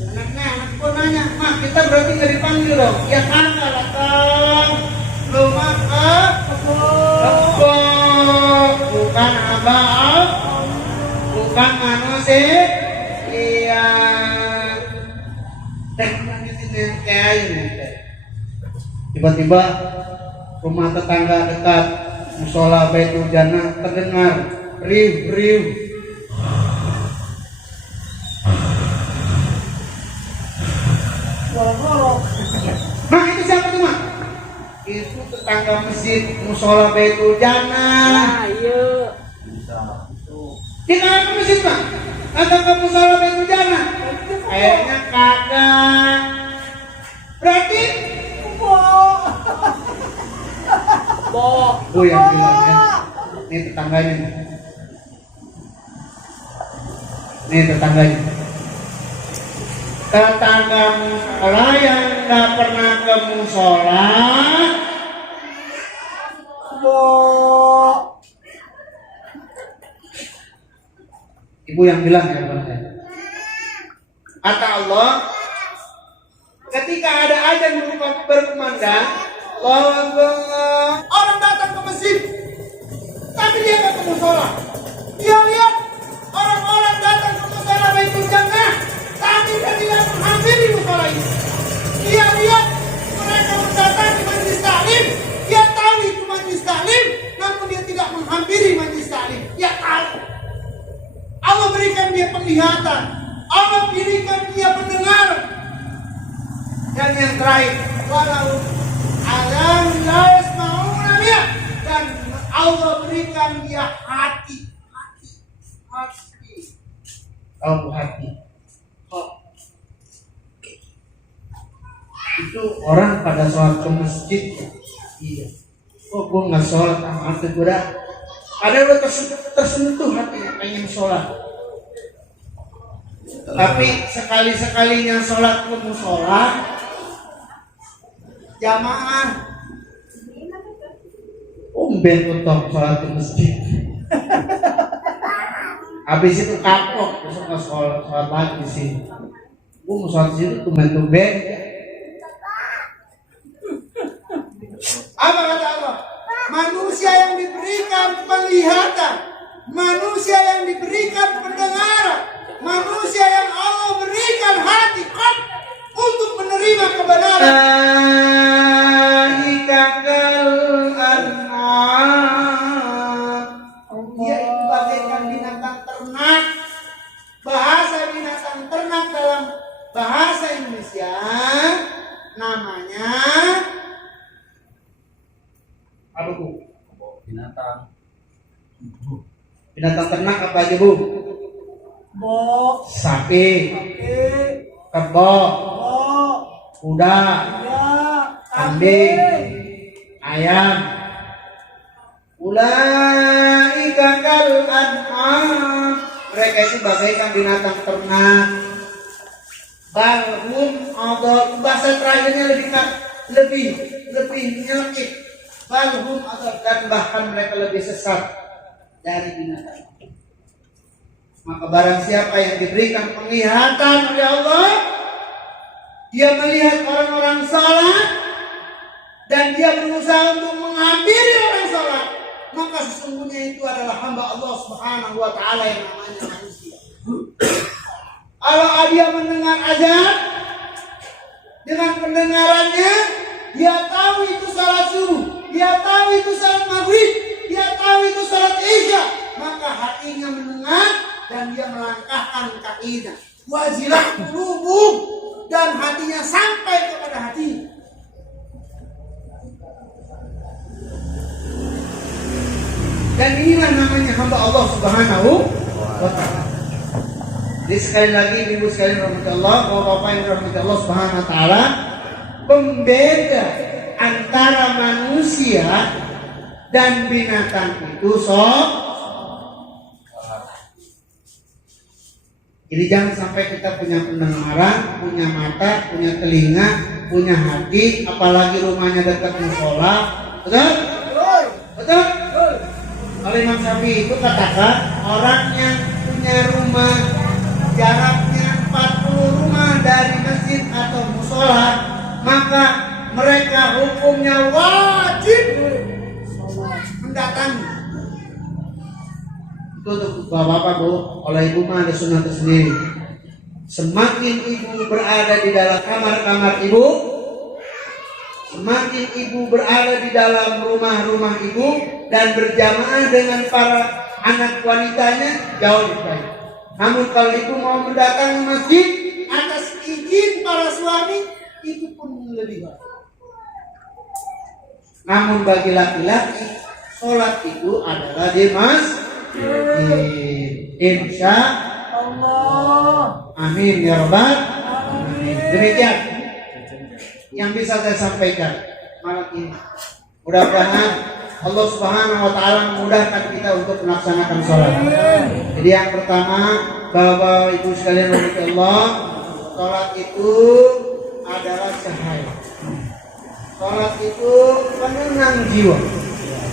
Anak kebo nanya, "Mak, kita berarti nggak dipanggil dong?" "Ya kagak lah, Tong. Lu mah kebo, bukan abah, bukan manusia." "Iya." Tiba-tiba rumah tetangga dekat musola Baitul Jannah terdengar riuh. "Mak, itu siapa tuh, Mak?" "Itu tetangga masjid musola Baitul Jannah." Iya. "Kita ke masjid, Mak? Atau ke musola Baitul Jannah?" "Kayaknya kagak." "Berarti Bu yang bilang ya. Ini tetangganya. Tetanggamu sekolah yang gak pernah ke musola, Ibu yang bilang ya, Bang. Kata Allah, ketika ada azan berkumandang, Allahu Akbar, orang datang ke masjid, tapi dia nggak ke musola. Dia lihat orang-orang datang ke musola Baitul Jannah, tapi dia tidak menghampiri musola itu. tidak menghampiri majelis taklim? Ya tahu. Allah berikan dia penglihatan, Allah berikan dia pendengaran. Dan yang terakhir, walau alam la yasma'una biha, dan Allah berikan dia hati. Oh, hati. Oh. Itu orang pada sholat ke masjid. Iya. Oh, gue nggak sholat sama hati gue dah. Ada udah tersentuh hatinya pengen sholat. Tapi sekali-sekalinya sholat ke musola, jamaah, umben untuk sholat ke masjid. Habis itu kapok, besok nggak sholat lagi sih. Gue mau sholat di situ tumben-tumben. Apa kata Allah? Manusia yang diberikan penglihatan, manusia yang diberikan pendengaran, manusia yang Allah berikan hati untuk menerima kebenaran. Dia itu bagaikan binatang ternak. Bahasa binatang ternak dalam bahasa Indonesia namanya apa Bu? Binatang ternak apa aja Bu? Sapi, kebo, kuda, kambing, ayam. Ulaika kal an'am, mereka itu bagaikan binatang ternak. Balhum adab, bahasa terakhirnya lebih nyelkit. Balhum adab, dan bahkan mereka lebih sesat dari binatang. Maka barang siapa yang diberikan penglihatan oleh Allah, dia melihat orang-orang salat dan dia berusaha untuk menghampiri orang salat, maka sesungguhnya itu adalah hamba Allah Subhanahu wa taala yang namanya manusia. Kalau dia mendengar azan, dengan pendengarannya dia tahu itu salat subuh, dia tahu itu salat maghrib, dia tahu itu salat isya, maka hatinya mendengar dan dia melangkahkan kakinya. Wajilat qulubuhum, dan hatinya sampai kepada hati. Dan inilah namanya hamba Allah Subhanahu wa taala. Jadi sekali lagi Ibu sekalian rahmati Allah, Bapak yang rahmati Allah Subhanahu wa taala, pembeda antara manusia dan binatang itu Jadi jangan sampai kita punya pendengaran, punya mata, punya telinga, punya hati, apalagi rumahnya dekat musola. Betul? Betul? Kalau Imam Syafi'i itu katakan orang yang punya rumah jaraknya 40 rumah dari masjid atau musola, maka mereka hukumnya wajib mendatangi. Itu untuk bapak-bapak Bu, oleh ibu mah ada sunnah tersendiri. Semakin ibu berada di dalam kamar-kamar ibu, semakin ibu berada di dalam rumah-rumah ibu dan berjamaah dengan para anak wanitanya, jauh lebih baik. Namun kalau ibu mau mendatangi masjid atas izin para suami, itu pun lebih baik. Namun bagi laki-laki, sholat itu adalah di masjid. Insya Allah. Amin ya rabbal alamin. Demikian yang bisa saya sampaikan malam ini. Mudah-mudahan Allah Subhanahu wa taala memudahkan kita untuk melaksanakan sholat. Jadi yang pertama, Bapak Ibu sekalian rahmati Allah, sholat itu adalah cahaya. Sholat itu penenang jiwa.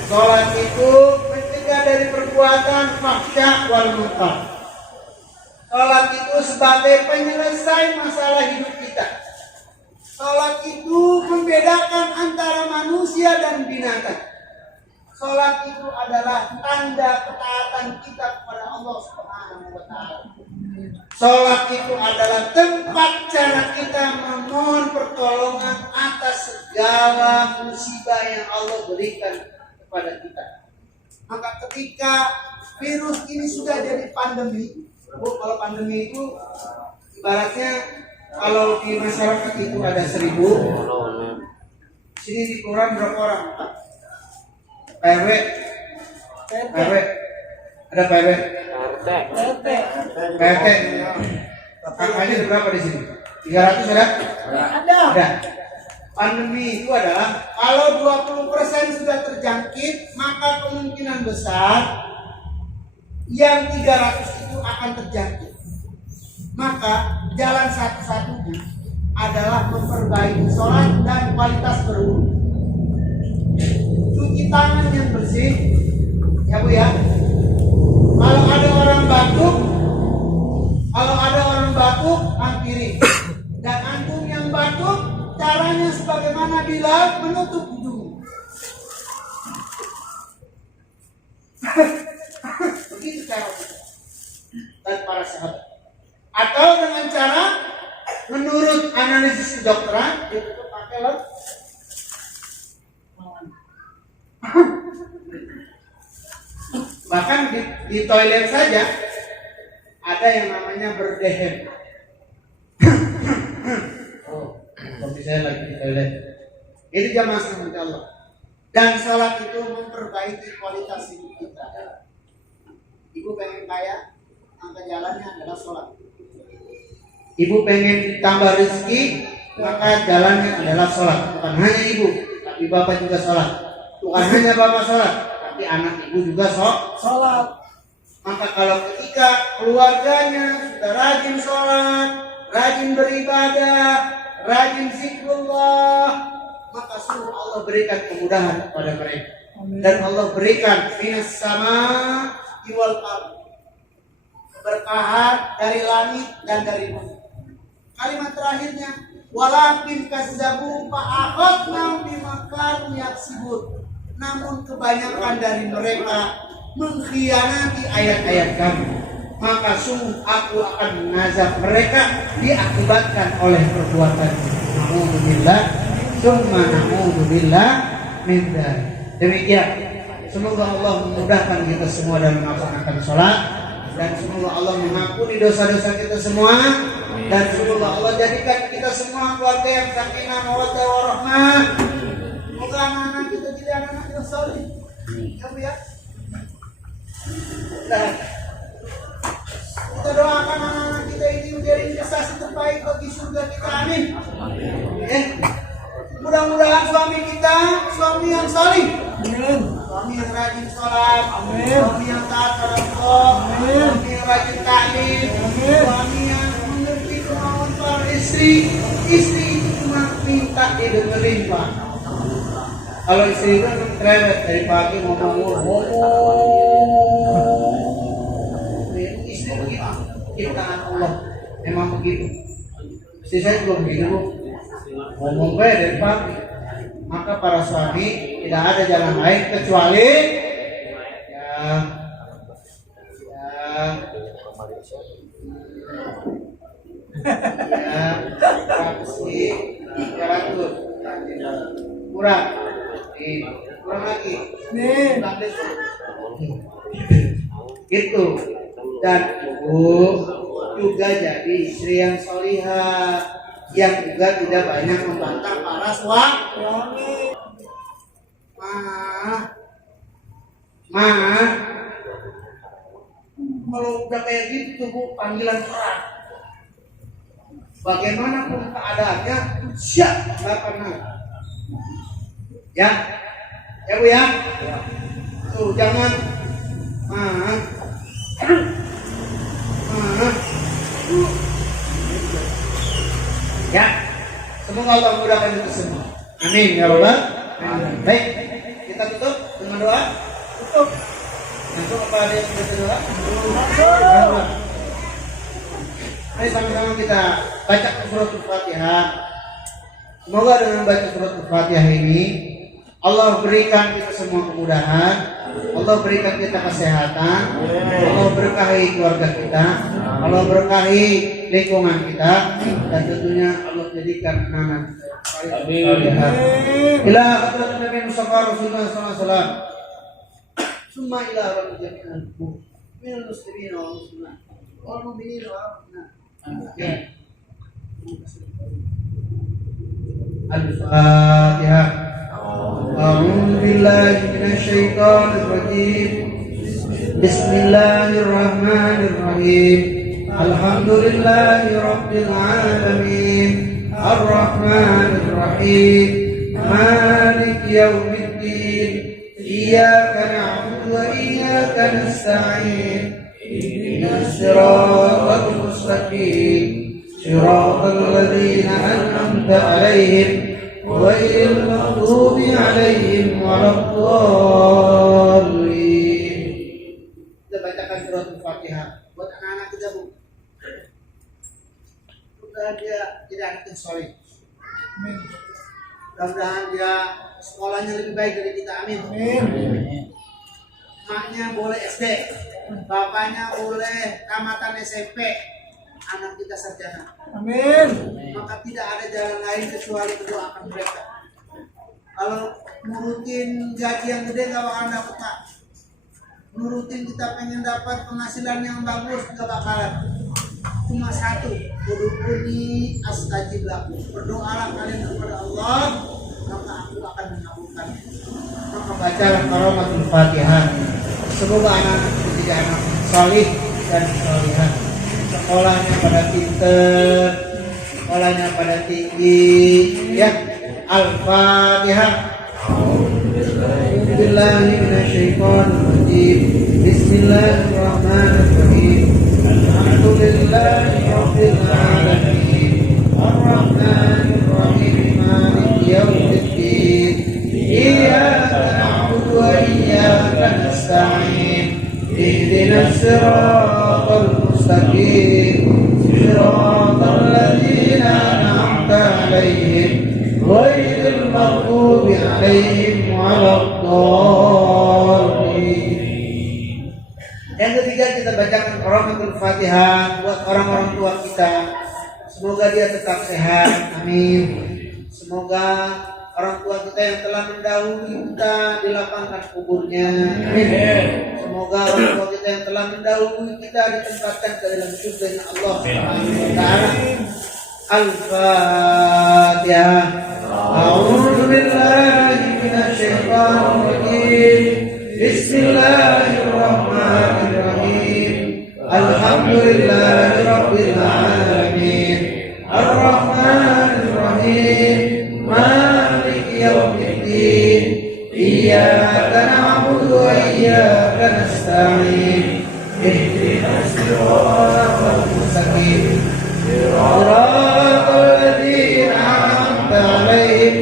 Sholat itu mencegah dari perbuatan fahsya wal munkar. Sholat itu sebagai penyelesai masalah hidup kita. Sholat itu membedakan antara manusia dan binatang. Sholat itu adalah tanda ketaatan kita kepada Allah Subhanahu wa taala. Sholat itu adalah tempat cara kita memohon pertolongan atas segala musibah yang Allah berikan kepada kita. Maka ketika virus ini sudah jadi pandemi, Bu, kalau pandemi itu ibaratnya kalau di masyarakat itu ada 1000, sini di kelurahan berapa orang? PRW, ada PRW, PRT, angkanya ada berapa di sini? 300 ada? Ada. Pandemi itu adalah kalau 20% sudah terjangkit, maka kemungkinan besar yang 300 itu akan terjangkit. Maka jalan satu-satunya adalah memperbaiki sholat dan kualitas berwudu. Cuci tangan yang bersih, ya Bu ya. Kalau ada orang batuk, hampiri. Dan antum yang batuk, caranya sebagaimana Bilal menutup hidung. Begitu cara kita dan para sahabat. Atau dengan cara menurut analisis kedokteran itu pakai lem. Bahkan di toilet saja ada yang namanya berdehem. Oh, seperti saya lagi di toilet. Itu jamaah sekalian Allah. Dan sholat itu memperbaiki kualitas hidup kita. Ibu pengen kaya, angka jalannya adalah sholat. Ibu pengen tambah rezeki, maka jalannya adalah sholat. Bukan hanya ibu, tapi bapak juga sholat. Bukan hanya bapak sholat, tapi anak ibu juga sholat. Maka kalau ketika keluarganya sudah rajin sholat, rajin beribadah, rajin zikrullah, maka sungguh Allah berikan kemudahan kepada mereka. Dan Allah berikan minas sama wal ardh, keberkahan dari langit dan dari bumi. Kalimat terakhirnya, walakin kazzabu fa'akhadnahum bima kanu yaksibun. Namun kebanyakan dari mereka mengkhianati ayat-ayat kami, maka sungguh aku akan mengazab mereka diakibatkan oleh perbuatan. Na'udzubillah, summa na'udzubillah min dzalik. Demikian, semoga Allah memudahkan kita semua dalam melaksanakan sholat, dan semoga Allah mengampuni dosa-dosa kita semua, dan semoga Allah jadikan kita semua keluarga yang sakinah mawaddah warahmah. Semoga anak-anak kita jadi anak-anak yang saleh. Ya Bu ya. Nah, kita doakan anak-anak kita ini menjadi investasi terbaik bagi surga kita, amin. Mudah-mudahan suami kita suami yang saleh, suami yang rajin sholat, suami yang taat pada Allah, suami yang rajin taklim, suami yang mengerti kemauan para istri itu cuma minta didengerin Pak. Kalau istri itu cerewet dari pagi ngomong, istri begitu, ciptaan Allah memang begitu. Istri saya belum begitu, ngomong gue dari pagi. Maka para suami tidak ada jalan lain kecuali kurang lagi itu. Dan ibu juga jadi istri yang solihah, yang juga tidak banyak membantah para suami. Kalau udah kayak gitu Bu, panggilan perang. Bagaimanapun keadaannya, siap bakal ya Bu ya. Tuh jangan ya. Semoga Allah mudahkan kita semua. Amin ya Rabbal alamin. Baik, kita tutup dengan doa. Tutup. Masuk apa ada yang bisa doa? Masuk. Mari sama-sama kita baca surat Al-Fatihah. Semoga dengan baca surat Al-Fatihah ini Allah berikan kita semua kemudahan, Allah berikan kita kesehatan, Allah berkahi keluarga kita, Allah berkahi lingkungan kita, dan tentunya Allah jadikan anak kita. Bila hadratin Nabi Mustafa Rasulullah sallallahu alaihi wasallam. summa ila rabbil jami'an minal muslimin wal muslimat wal mu'minin wal mu'minat. Al-Fatihah. A'udzu billahi minasy syaithanir rajim. Bismillahirrahmanirrahim. Alhamdulillahi rabbil alamin. Ar-Rahmanir Rahim. Maliki yaumiddin. Iyyaka na'budu wa iyyaka nasta'in. Ihdinas siratal mustaqim. Siratal ladzina an'amta 'alaihim ghairil maghdubi 'alaihim waladdallin. Kita bacakan surat Al-Fatihah buat anak-anak kita, Bu. Mudah-mudahan dia jadi anak yang soleh. Mudah-mudahan dia sekolahnya lebih baik dari kita. Amin. Maknya boleh SD, bapaknya boleh tamatan SMP, anak kita sarjana. Amin. Maka tidak ada jalan lain kecuali berdoakan mereka. Kalau nurutin gaji yang gede gak bakalan dapat, Pak. Nurutin kita pengen dapat penghasilan yang bagus gak bakalan. Cuma satu, udhuni astajib lakum. Berdoalah kalian kepada Allah, maka aku akan mengabulkan. Maka bacalah Qara'atul Fatihah. Semoga anak-anak menjadi anak salih dan salihah. Sekolahnya pada pinter, sekolahnya pada tinggi. Ya, Al-Fatihah. A'udzubillahi minasyaitonir rajim. Bismillahirrahmanirrahim. Alhamdulillahi rabbil alamin. Ar-Rahmanir Rahim. Maliki yaumiddin. Iyyaka na'budu wa iyyaka nasta'in. Ihdinas siratal mustaqim. Siratal ladzina an'amta 'alaihim ghairil maghdubi 'alaihim waladdallin. Yang ketiga, kita bacakan Qara'atul Fatihah buat orang-orang tua kita. Semoga dia tetap sehat. Amin. Semoga orang tua kita yang telah mendahului kita dilapangkan kuburnya. Amin. Semoga orang tua kita yang telah mendahului kita ditempatkan ke dalam surga Allah Subhanahu wa taala. Al-Fatihah. A'udzu billahi minasy syaithanir rajim. Bismillahirrahmanirrahim. Alhamdulillahi rabbil alamin. Ar-Rahmanir Rahim. Maliki yaumiddin. Iyyaka na'budu wa iyyaka nasta'in. Ihdinas siratal mustaqim. Siratal ladzina an'amta 'alaihim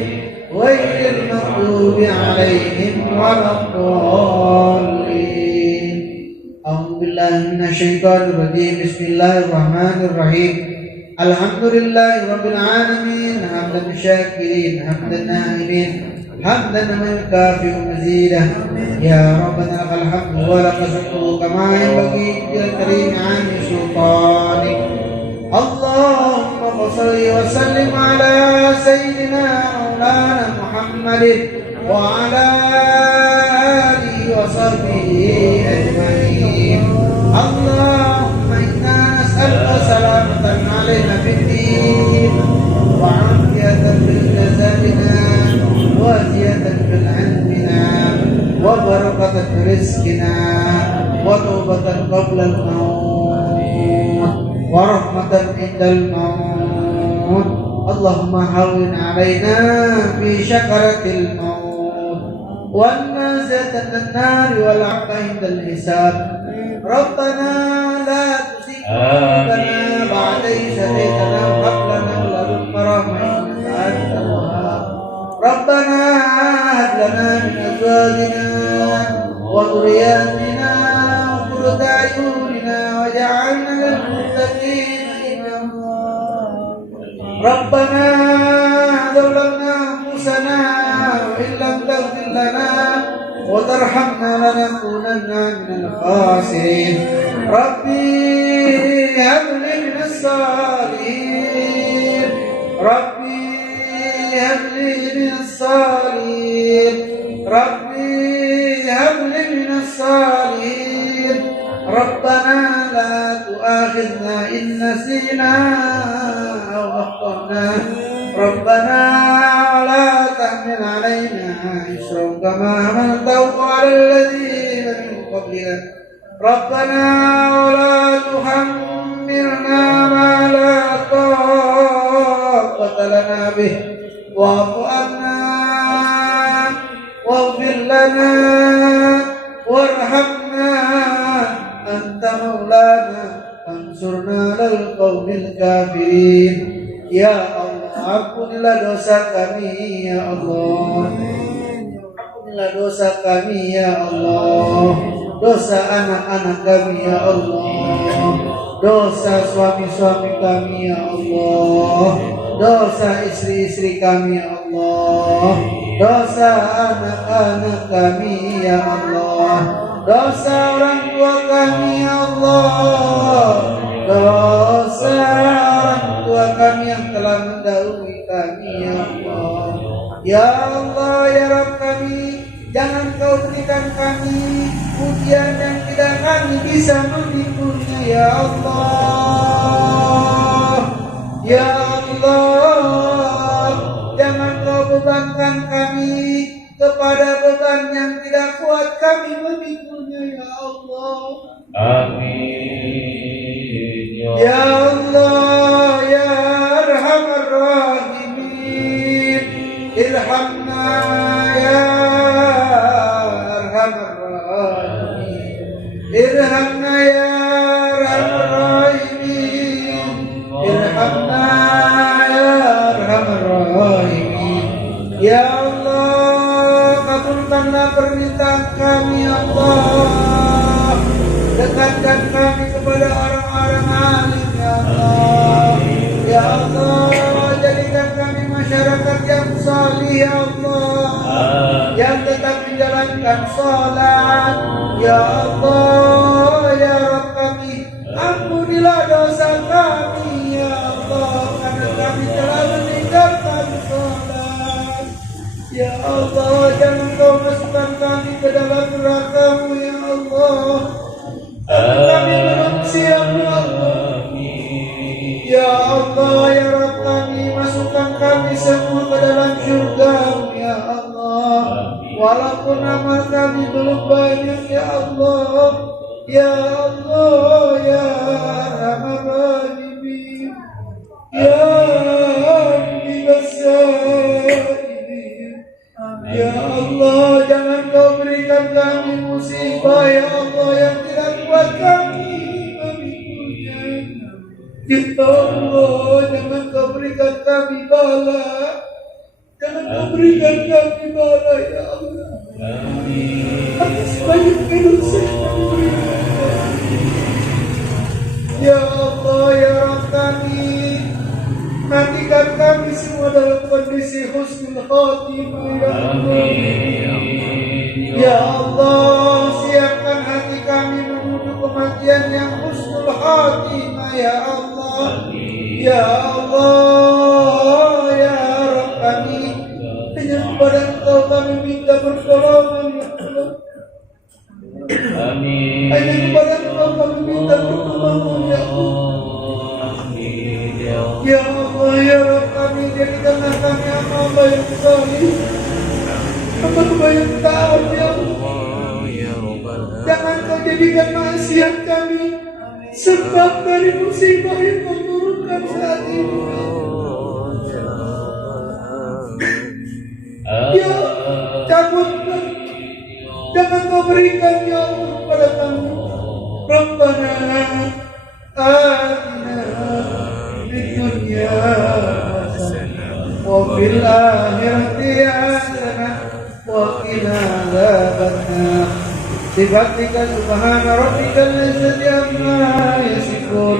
ghairil maghdubi 'alaihim waladdallin. A'udzu billahi minasy syaithanir rajim. Bismillahirrahmanirrahim. Alhamdulillahi rabbil alamin. Hamdan syakirin, hamdan na'imin, hamdan man yukafi'u mazidah. Ya Rabbana lakal hamdu wa lakal syukru kama yanbaghi lil karim 'ani sultanik. Allahumma shalli wa sallim ala sayyidina maulana Muhammadin wa ala alihi wa sahbihi ajma'in. Allahumma inna nas'aluka salamatan 'alaina fid din wa 'afiyatan fil jasadina wa ziyadatan fil 'ilmina wa barakatan fil rizqina wa tawbatan qabla al-maut wa rahmatan indal maut. Allahumma hawwin 'alaina fi syakaratil maut wan nazatan an-nar wal 'afwa indal hisab. Rabbana la tuzigh qulubana ba'da idh hadaytana wa hab lana min ladunka rahmah innaka antal wahhab. Rabbana hab lana min azwajina wa dhurriyyatina qurrata a'yunina waj'alna lil muttaqina imama. Rabbana zalamna anfusana wa in lam taghfir lana wa tarhamna lanakunanna minal khasirin. Rabbi hab li minas salihin. Rabbi hab li minas salihin. Rabbi hab li minas الصالحين ربنا لا تؤاخذنا إن نسينا أو أخطأنا ربنا لا تحمل علينا إصرا كما حملته على الذين من قبلنا ربنا ولا تحملنا ما لا طاقة لنا به واعف عنا واغفر لنا وارحمنا أنت مولانا فانصرنا على القوم الكافرين يا الله ampunilah dosa kami ya Allah ampunilah dosa kami ya Allah dosa anak-anak kami ya Allah dosa suami-suami kami ya Allah dosa istri-istri kami ya Allah dosa anak-anak kami ya Allah dosa orang tua kami ya Allah dosa orang tua kami yang telah mendahului kami ya Allah ya Allah ya Rabb kami jangan kau berikan kami ujian yang tidak kami bisa memikulnya ya Allah ya Allah jangan kau bebankan kami kepada beban yang tidak kuat kami memikulnya ya Allah Amin ya Allah ya Arhamar Rahimin irhamna ya Arhamar Rahimin irhamna ya Arhamar Rahimin irhamna ya Arhamar Rahimin ya Allah kabulkanlah permintaan kami ya Allah dekatkan kami kepada orang-orang alim ya Allah ya Allah jadikan kami masyarakat yang salih ya Allah yang tetap menjalankan sholat ya Allah ya Rabb kami ampunilah dosa kami ya Allah karena kami telah meninggalkan sholat ya Allah jangan kau masukkan kami ke dalam neraka-Mu ya Allah kami belum siap ya Allah ya Allah ya Rabb kami masukkan kami semua ke dalam surga-Mu ya Allah walaupun amal kami belum banyak ya Allah ya Allah ya Arhamar Rahimin ya ya Allah jangan kau berikan kami musibah ya Allah yang tidak kuat kami memikulnya ya Allah jangan kau berikan kami bala jangan kau berikan kami bala ya Allah atas banyaknya dosa yang kami berikan ya Allah ya Rabb kami matikan kami semua dalam kondisi husnul khotimah ya Allah ya Allah siapkan hati kami menuju kematian yang husnul khotimah ya Allah ya Allah ya Rabb kami hanya kepada Engkau kami minta pertolongan ya Allah hanya kepada Engkau kami minta pertolongan ya Allah ya Allah ya Rabb kami jadikanlah kami hamba yang salih hamba yang taat ya Allah jangan kau jadikan maksiat kami sebab dari musibah yang kau turunkan saat ini ya cabutlah jangan kau berikan ya Allah kepada kami Rabbana atina dunia hasanah wa fil akhirati hasanah wa qina adzabannar Sifatika subhana rabbikal izzati amma yasifun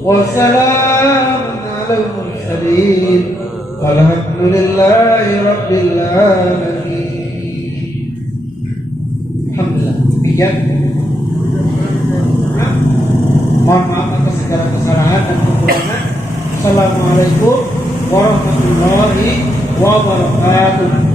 wa salamun alal mursalin walhamdulillahi rabbil alamin. Alhamdulillah. Demikian. Mohon maaf atas segala kesalahan dan kekurangan. Assalamualaikum warahmatullahi wabarakatuh.